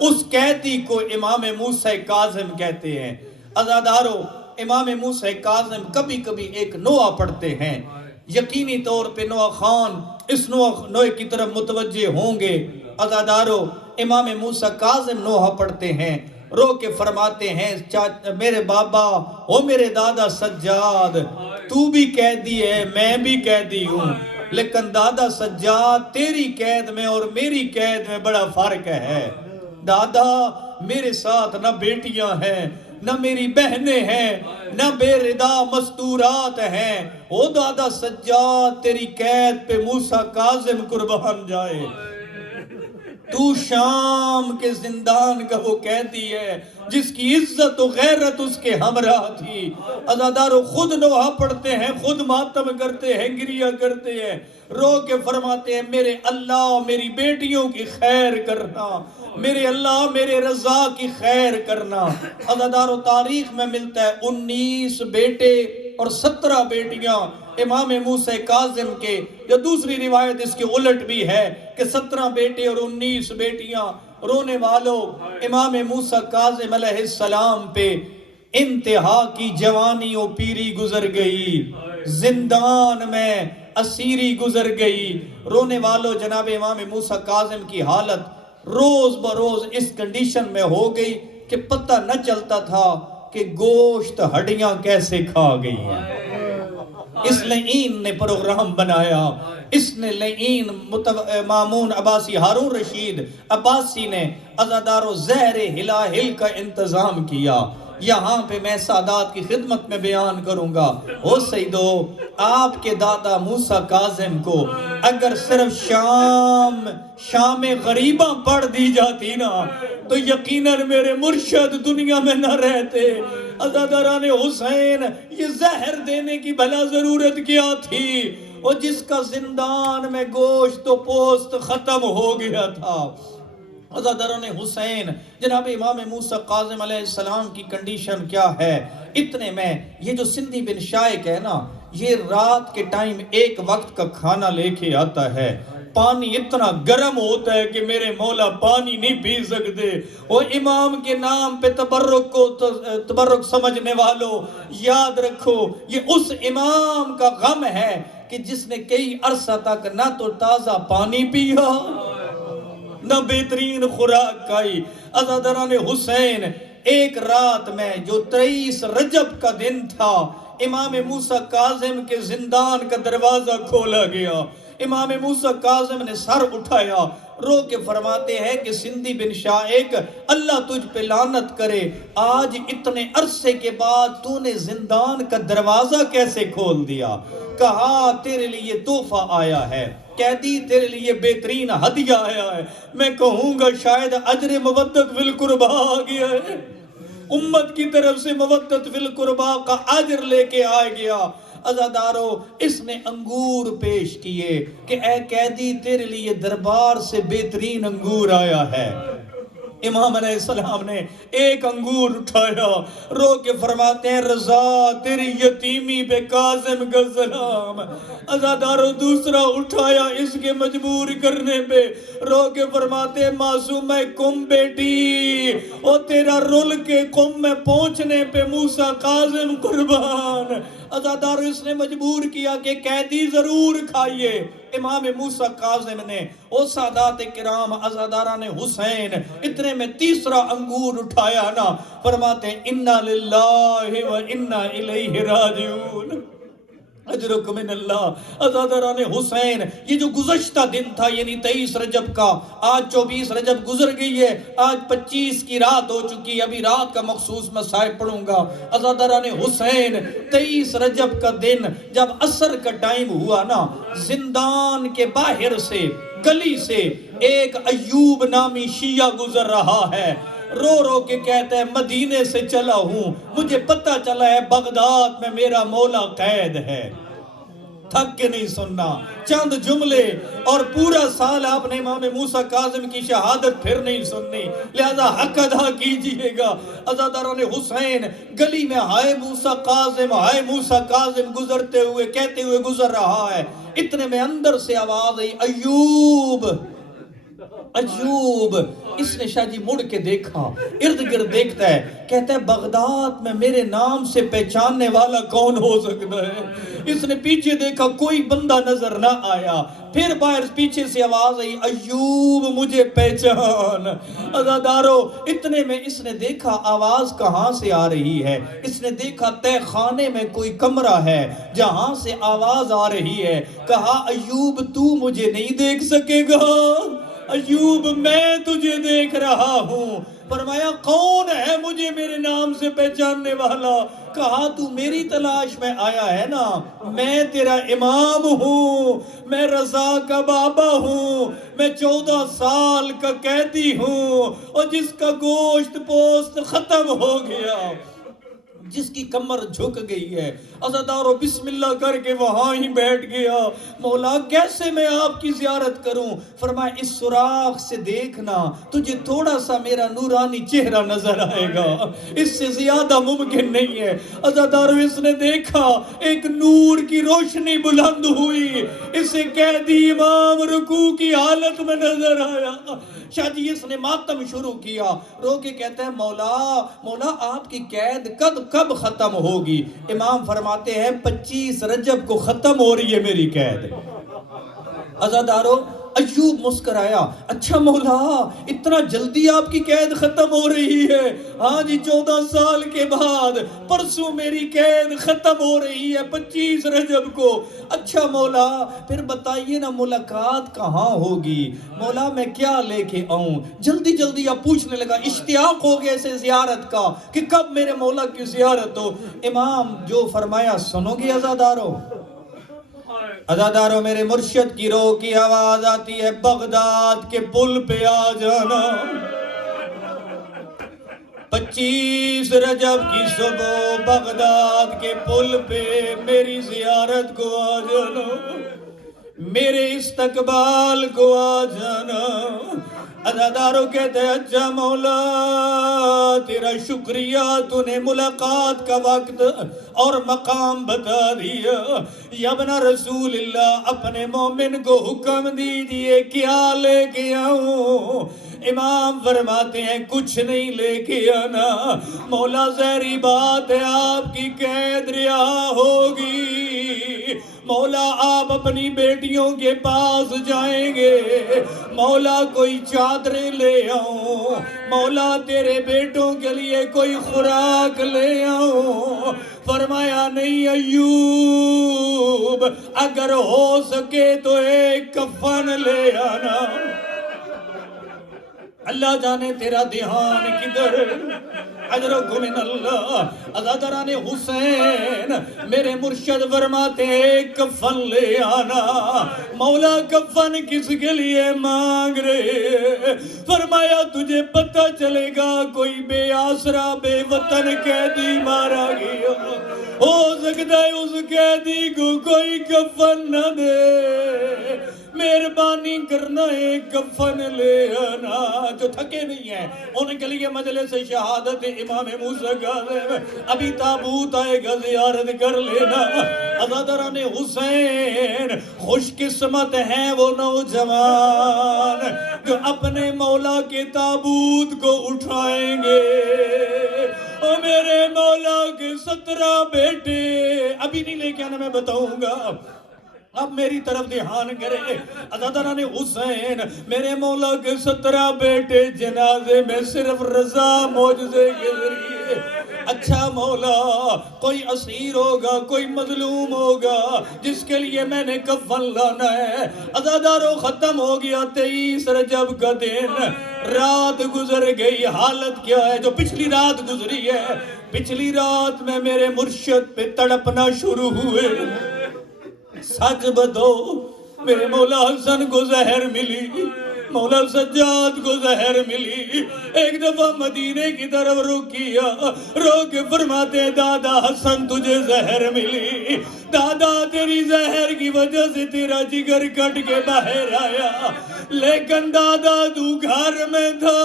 اس قیدی کو امام موسیٰ کاظم کہتے ہیں. عزادارو امام موسیٰ کاظم کبھی کبھی ایک نوحہ پڑھتے ہیں. یقینی طور پہ نوحہ خان اس نوحے کی طرف متوجہ ہوں گے. عزادارو امام موسیٰ کاظم نوحہ پڑھتے ہیں، رو کے فرماتے ہیں میرے بابا او میرے دادا سجاد، تو بھی قیدی ہے میں بھی قیدی ہوں، لیکن دادا سجاد تیری قید میں اور میری قید میں بڑا فرق ہے. دادا میرے ساتھ نہ بیٹیاں ہیں، نہ میری بہنیں ہیں، نہ بے ردا مستورات ہیں. او دادا سجاد تیری قید پہ موسیٰ کاظم قربان جائے. تو شام کے زندان کا وہ قیدی ہے جس کی عزت و غیرت اس کے ہمراہ تھی. عزادارو خود نوحہ پڑھتے ہیں، خود ماتم کرتے ہیں، گریہ کرتے ہیں، رو کے فرماتے ہیں میرے اللہ میری بیٹیوں کی خیر کرنا، میرے اللہ میرے رضا کی خیر کرنا. عزادارو تاریخ میں ملتا ہے 19 بیٹے اور 17 بیٹیاں امام موسیٰ کاظم کے، جو دوسری روایت اس کے الٹ بھی ہے کہ 17 بیٹے اور 19 بیٹیاں، رونے والوں امام موسیٰ کاظم علیہ السلام پہ انتہا کی جوانی و پیری گزر گئی، زندان میں اسیری گزر گئی۔ رونے والوں جناب امام موسیٰ کاظم کی حالت روز بروز اس کنڈیشن میں ہو گئی کہ پتہ نہ چلتا تھا کہ گوشت ہڈیاں کیسے کھا گئی ہیں۔ اس لعین نے پروگرام بنایا، اس نے لعین مامون عباسی، ہارون رشید عباسی نے عزادار و زہر ہلاہل کا انتظام کیا۔ یہاں پہ میں سادات کی خدمت میں بیان کروں گا، او سیدو، آپ کے دادا موسیٰ کاظم کو اگر صرف شام غریباں پڑھ دی جاتی نا تو یقیناً میرے مرشد دنیا میں نہ رہتے۔ عزاداران حسین، یہ زہر دینے کی بھلا ضرورت کیا تھی؟ اور جس کا زندان میں گوشت و پوست ختم ہو گیا تھا۔ عزاداران حسین، جناب امام موسیٰ کاظم علیہ السلام کی کنڈیشن کیا ہے؟ اتنے میں یہ جو سندھی بن شائق ہے نا، یہ رات کے ٹائم ایک وقت کا کھانا لے کے آتا ہے، پانی اتنا گرم ہوتا ہے کہ میرے مولا پانی نہیں پی سکتے۔ وہ امام کے نام پہ تبرک سمجھنے والوں یاد رکھو، یہ اس امام کا غم ہے کہ جس نے کئی عرصہ تک نہ تو تازہ پانی پیا نہ بہترین خوراک کھائی۔ عزاداران حسین، ایک رات میں جو 23 رجب کا دن تھا، امام موسیٰ کاظم کے زندان کا دروازہ کھولا گیا۔ امام موسیٰ کاظم نے سر اٹھایا، رو کے فرماتے ہیں کہ سندھی بن شائق، اللہ تجھ پہ لعنت کرے، آج اتنے عرصے کے بعد تو نے زندان کا دروازہ کیسے کھول دیا؟ کہا تیرے لیے تحفہ آیا ہے، قیدی تیرے لیے بہترین ہدیہ آیا ہے۔ میں کہوں گا شاید اجر مودت فی القربہ آ گیا ہے، امت کی طرف سے مودت فی القربہ کا اجر لے کے آ گیا۔ عزادارو، اس نے انگور پیش کیے کہ اے قیدی تیرے لیے دربار سے بہترین انگور آیا ہے۔ امام علیہ السلام نے ایک انگور اٹھایا، رو کے فرماتے ہیں رضا تیری یتیمی پہ کاظم کا سلام۔ عزادارو، دوسرا اٹھایا اس کے مجبور کرنے پہ، رو کے فرماتے ہیں معصوم کم بیٹی، او تیرا رول کے قم میں پہنچنے پہ موسیٰ کاظم قربان۔ عزادارو، اس نے مجبور کیا کہ قیدی ضرور کھائیے۔ امام موسیٰ کاظم نے، او سادات کرام عزاداران حسین، اتنے میں تیسرا انگور اٹھایا نا، فرماتے ہیں اِنَّا لِلَّهِ وَإِنَّا إِلَيْهِ رَاجِعُونَ، اجرک من اللہ۔ عزاداران حسین، یہ جو گزشتہ دن تھا یعنی 23 رجب کا، آج 24 رجب گزر گئی ہے، آج 25 کی رات ہو چکی ہے، ابھی رات کا مخصوص مسائل پڑھوں گا۔ عزاداران حسین، 23 رجب کا دن جب عصر کا ٹائم ہوا نا، زندان کے باہر سے گلی سے ایک ایوب نامی شیعہ گزر رہا ہے، رو رو کے کہتا ہے مدینے سے چلا ہوں، مجھے پتہ چلا ہے بغداد میں میرا مولا قید ہے۔ تھک کے نہیں سننا، چند جملے اور پورا سال آپ نے امام موسیٰ کاظم کی شہادت پھر نہیں سننی، لہذا حق ادا کیجئے گا۔ عزاداران حسین، گلی میں ہائے موسیٰ کاظم، ہائے موسیٰ کاظم گزرتے ہوئے کہتے ہوئے گزر رہا ہے، اتنے میں اندر سے آواز آئی ایوب ایوب۔ اس نے شاہ جی مڑ کے دیکھا، ارد گرد دیکھتا ہے، کہتا ہے بغداد میں میرے نام سے پہچاننے والا کون ہو سکتا ہے؟ اس نے پیچھے دیکھا، کوئی بندہ نظر نہ آیا، پھر باہر پیچھے سے آواز آئی ایوب مجھے پہچان۔ عزادارو، اتنے میں اس نے دیکھا آواز کہاں سے آ رہی ہے، اس نے دیکھا تہ خانے میں کوئی کمرہ ہے جہاں سے آواز آ رہی ہے، کہا ایوب تو مجھے نہیں دیکھ سکے گا؟ ایوب میں تجھے دیکھ رہا ہوں۔ فرمایا کون ہے مجھے میرے نام سے پہچاننے والا؟ کہا تو میری تلاش میں آیا ہے نا، میں تیرا امام ہوں، میں رضا کا بابا ہوں، میں 14 سال کا قیدی ہوں، اور جس کا گوشت پوست ختم ہو گیا۔ جس کی کمر جھک گئی ہے، عزادارو بسم اللہ کر کے وہاں ہی بیٹھ گیا۔ مولا کیسے میں آپ کی زیارت کروں؟ فرمایا اس سوراخ سے دیکھنا، تجھے تھوڑا سا میرا نورانی چہرہ نظر آئے گا، اس سے زیادہ ممکن نہیں ہے۔ عزادارو اس نے دیکھا ایک نور کی روشنی بلند ہوئی، اسے قیدی امام رکوع کی حالت میں نظر آیا۔ شاہ جی اس نے ماتم شروع کیا، رو کے کہتا ہے مولا آپ کی قید کب ختم ہوگی؟ امام فرماتے ہیں 25 رجب کو ختم ہو رہی ہے میری قید۔ عزادارو ایوب مسکرایا، اچھا مولا اتنا جلدی آپ کی قید ختم ہو رہی ہے؟ ہاں جی 14 سال کے بعد پرسوں میری قید ختم ہو رہی ہے 25 رجب کو۔ اچھا مولا پھر بتائیے نا ملاقات کہاں ہوگی؟ مولا میں کیا لے کے آؤں؟ جلدی اب پوچھنے لگا، اشتیاق ہو گیا اسے زیارت کا کہ کب میرے مولا کی زیارت ہو۔ امام جو فرمایا سنو گے عزادارو؟ عزادارو میرے مرشد کی روح کی آواز آتی ہے، بغداد کے پل پہ آ جانا، 25 رجب کی صبح بغداد کے پل پہ میری زیارت کو آ جانا، میرے استقبال کو آ جانا۔ عزادارو کہتے ہیں اچھا مولا تیرا شکریہ، تو نے ملاقات کا وقت اور مقام بتا دیا۔ یا ابن رسول اللہ اپنے مومن کو حکم دیجئے کیا لے کے آؤں؟ امام فرماتے ہیں کچھ نہیں لے کے آنا مولا، ظاہری بات ہے آپ کی قید رہا ہوگی۔ مولا آپ اپنی بیٹیوں کے پاس جائیں گے، مولا کوئی چادریں لے آؤں، مولا تیرے بیٹوں کے لیے کوئی خوراک لے آؤں۔ فرمایا نہیں ایوب، اگر ہو سکے تو ایک کفن لے آنا۔ اللہ جانے تیرا دھیان کدھر، اجرکم من اللہ۔ عزاداران حسین میرے مرشد فرماتے ایک کفن لے آنا۔ مولا کفن کس کے لیے مانگ رہے؟ فرمایا تجھے پتہ چلے گا کوئی بے آسرا بے وطن قیدی مارا گیا، ہو سکتا ہے اس قیدی کو کوئی کفن نہ دے، مہربانی کرنا ایک کفن لے آنا۔ جو تھکے نہیں ہیں ان کے لیے مجلس شہادت امام موسیٰ کاظم، ابھی تابوت آئے گا زیارت کر لینا۔ عزاداران حسین خوش قسمت ہیں وہ نوجوان جو اپنے مولا کے تابوت کو اٹھائیں گے۔ اور میرے مولا کے 17 بیٹے، ابھی نہیں لے کے آنا میں بتاؤں گا، اب میری طرف دھیان کرے۔ عزاداران حسین میرے مولا کے 17 بیٹے جنازے میں صرف رضا معجزے کے ذریعے۔ اچھا مولا کوئی اسیر ہوگا، کوئی مظلوم ہوگا جس کے لیے میں نے کفن لانا ہے۔ عزادارو ختم ہو گیا 23 رجب کا دن، رات گزر گئی، حالت کیا ہے جو پچھلی رات گزری ہے؟ پچھلی رات میں میرے مرشد پہ تڑپنا شروع ہوئے، سچ بدو میرے مولا حسن کو زہر ملی، مولا سجاد کو زہر ملی۔ ایک دفعہ مدینے کی طرف رخ کیا، رو کے فرماتے ہیں دادا حسن تجھے زہر ملی، دادا تیری زہر کی وجہ سے تیرا جگر کٹ کے باہر آیا، لیکن دادا تو گھر میں تھا،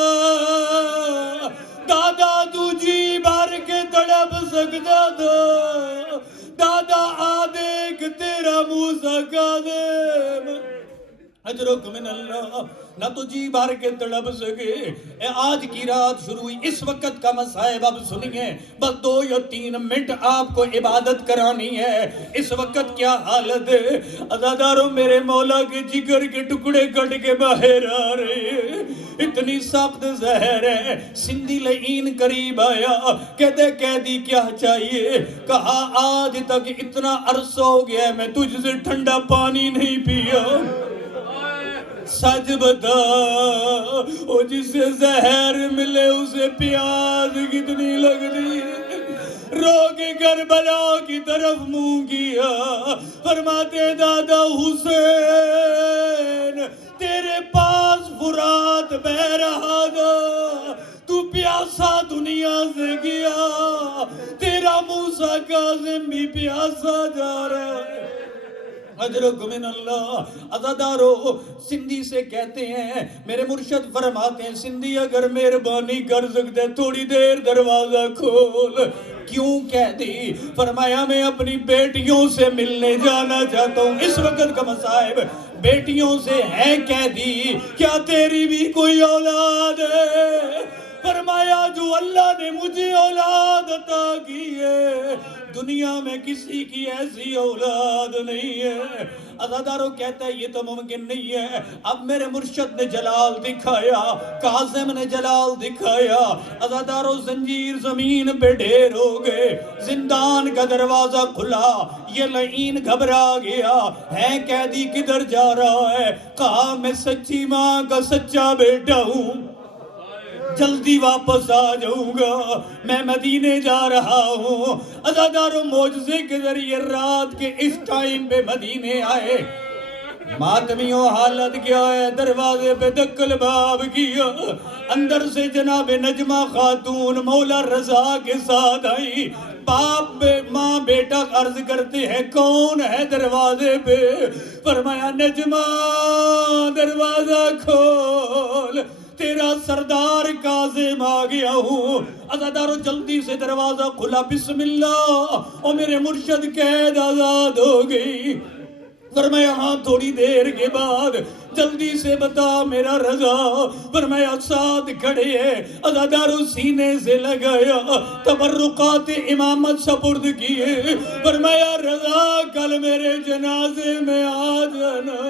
دادا تو جی بھر کے تڑپ سکتا تھا، دادا آ دیکھ تیرا موسیٰ کاظم، اجرک من اللہ، نہ تو جی بھر کے تڑپ سکے۔ آج کی رات شروع ہوئی، اس وقت کا مصائب اب سنیے، بس 2 یا 3 منٹ آپ کو عبادت کرانی ہے۔ اس وقت کیا حالت ہے؟ عزاداروں میرے مولا کے جگر کے ٹکڑے کٹ کے باہر آ رہے ہیں، اتنی سخت زہر ہے۔ سندھی لعین قریب آیا، کہتے قیدی کیا چاہیے؟ کہا آج تک اتنا عرصہ ہو گیا ہے میں تجھ سے ٹھنڈا پانی نہیں پیا، سچ بتا وہ جسے زہر ملے اسے پیاس کتنی لگتی ہے؟ رو کے کربلا کی طرف منہ کیا، فرماتے دادا حسین تیرے پاس فرات بہ رہا تھا، تو پیاسا دنیا سے گیا، تیرا موسیٰ کاظم بھی پیاسا جا رہا ہے۔ اجرکم من اللہ۔ عزادارو سندھی سے کہتے ہیں، میرے مرشد فرماتے ہیں سندھی اگر مہربانی کر سکتے تھوڑی دیر دروازہ کھول۔ کیوں کہہ دی؟ فرمایا میں اپنی بیٹیوں سے ملنے جانا چاہتا ہوں، اس وقت کا مصائب بیٹیوں سے ہے۔ کہہ دی کیا تیری بھی کوئی اولاد ہے؟ فرمایا جو اللہ نے مجھے اولاد عطا کی ہے دنیا میں کسی کی ایسی اولاد نہیں ہے۔ عزادارو کہتا ہے یہ تو ممکن نہیں ہے۔ اب میرے مرشد نے جلال دکھایا، کاظم نے جلال دکھایا۔ عزادارو زنجیر زمین پہ ڈھیر ہو گئے، زندان کا دروازہ کھلا، یہ لعین گھبرا گیا، ہے قیدی کدھر جا رہا ہے؟ کہا میں سچی ماں کا سچا بیٹا ہوں، جلدی واپس آ جاؤں گا، میں مدینے جا رہا ہوں۔ عزادارو معجزے کے ذریعے رات کے اس ٹائم پہ مدینے آئے۔ ماتمیوں حالت کیا ہے؟ دروازے پہ دکل باب کیا، اندر سے جناب نجمہ خاتون مولا رضا کے ساتھ آئی۔ باپ ماں بیٹا عرض کرتے ہیں کون ہے دروازے پہ؟ فرمایا نجمہ دروازہ کھول، تیرا سردار کاظم آ گیا ہوں۔ عزادارو جلدی سے دروازہ کھلا، بسم اللہ، اور میرے مرشد قید آزاد ہو گئی۔ فرمایا ہاں تھوڑی دیر کے بعد جلدی سے بتا میرا رضا۔ فرمایا ساتھ کھڑے ہیں، عزادارو سینے سے لگایا، تبرکات امامت سپرد کیے۔ فرمایا رضا کل میرے جنازے میں آ جانا۔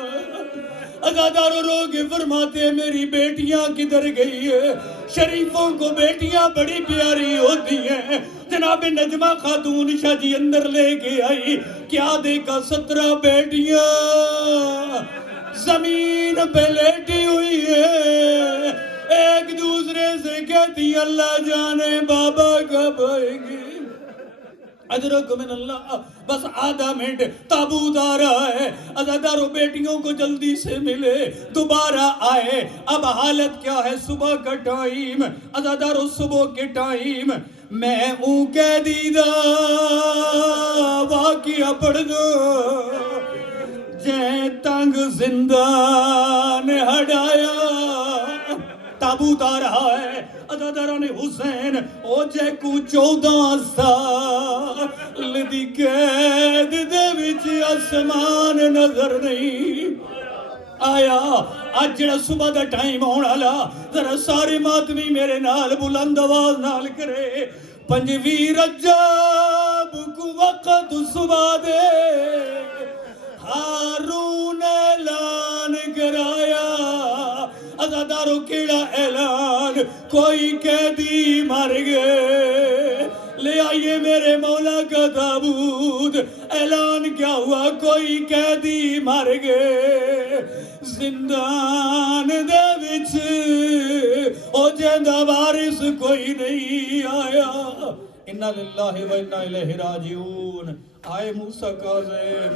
عزادارو رو کے فرماتے ہیں میری بیٹیاں کدھر گئی ہے؟ شریفوں کو بیٹیاں بڑی پیاری ہوتی ہیں۔ جناب نجمہ خاتون شاہ جی اندر لے کے آئی، کیا دیکھا 17 بیٹیاں زمین پہ لیٹی ہوئی ہے، ایک دوسرے سے کہتی اللہ جانے بابا کب آئے گی۔ اجرکم من اللہ۔ بس آدھا منٹ تابوت آ رہا ہے، عزادارو بیٹیوں کو جلدی سے ملے، دوبارہ آئے۔ اب حالت کیا ہے؟ صبح کا ٹائم، عزادارو صبح کے ٹائم میں قیدی دا واقعہ پڑھ دو، جے تنگ زندان ہٹایا۔ تابوت آ رہا ہے، عزاداران حسین او جے کو 14 سال دی قید دے وچ آسمان نظر نہیں آیا۔ آج جڑا صبح دا ٹائم ہونے والا، ذرا سارے ماتمی میرے نال بلند آواز نال کرے، 5 رجب کو وقت صبح دے ہارون اعلان کرایا۔ عزادارو کیڑا اعلان؟ کوئی قیدی مر گئے، لے آئیے میرے مولا کا تابوت۔ اعلان کیا ہوا؟ کوئی قیدی مر گئے زندان دے وچ، او جیندہ وارث کوئی نہیں آیا۔ انا للہ و انا الیہ راجعون۔ آئے موسیٰ کاظم۔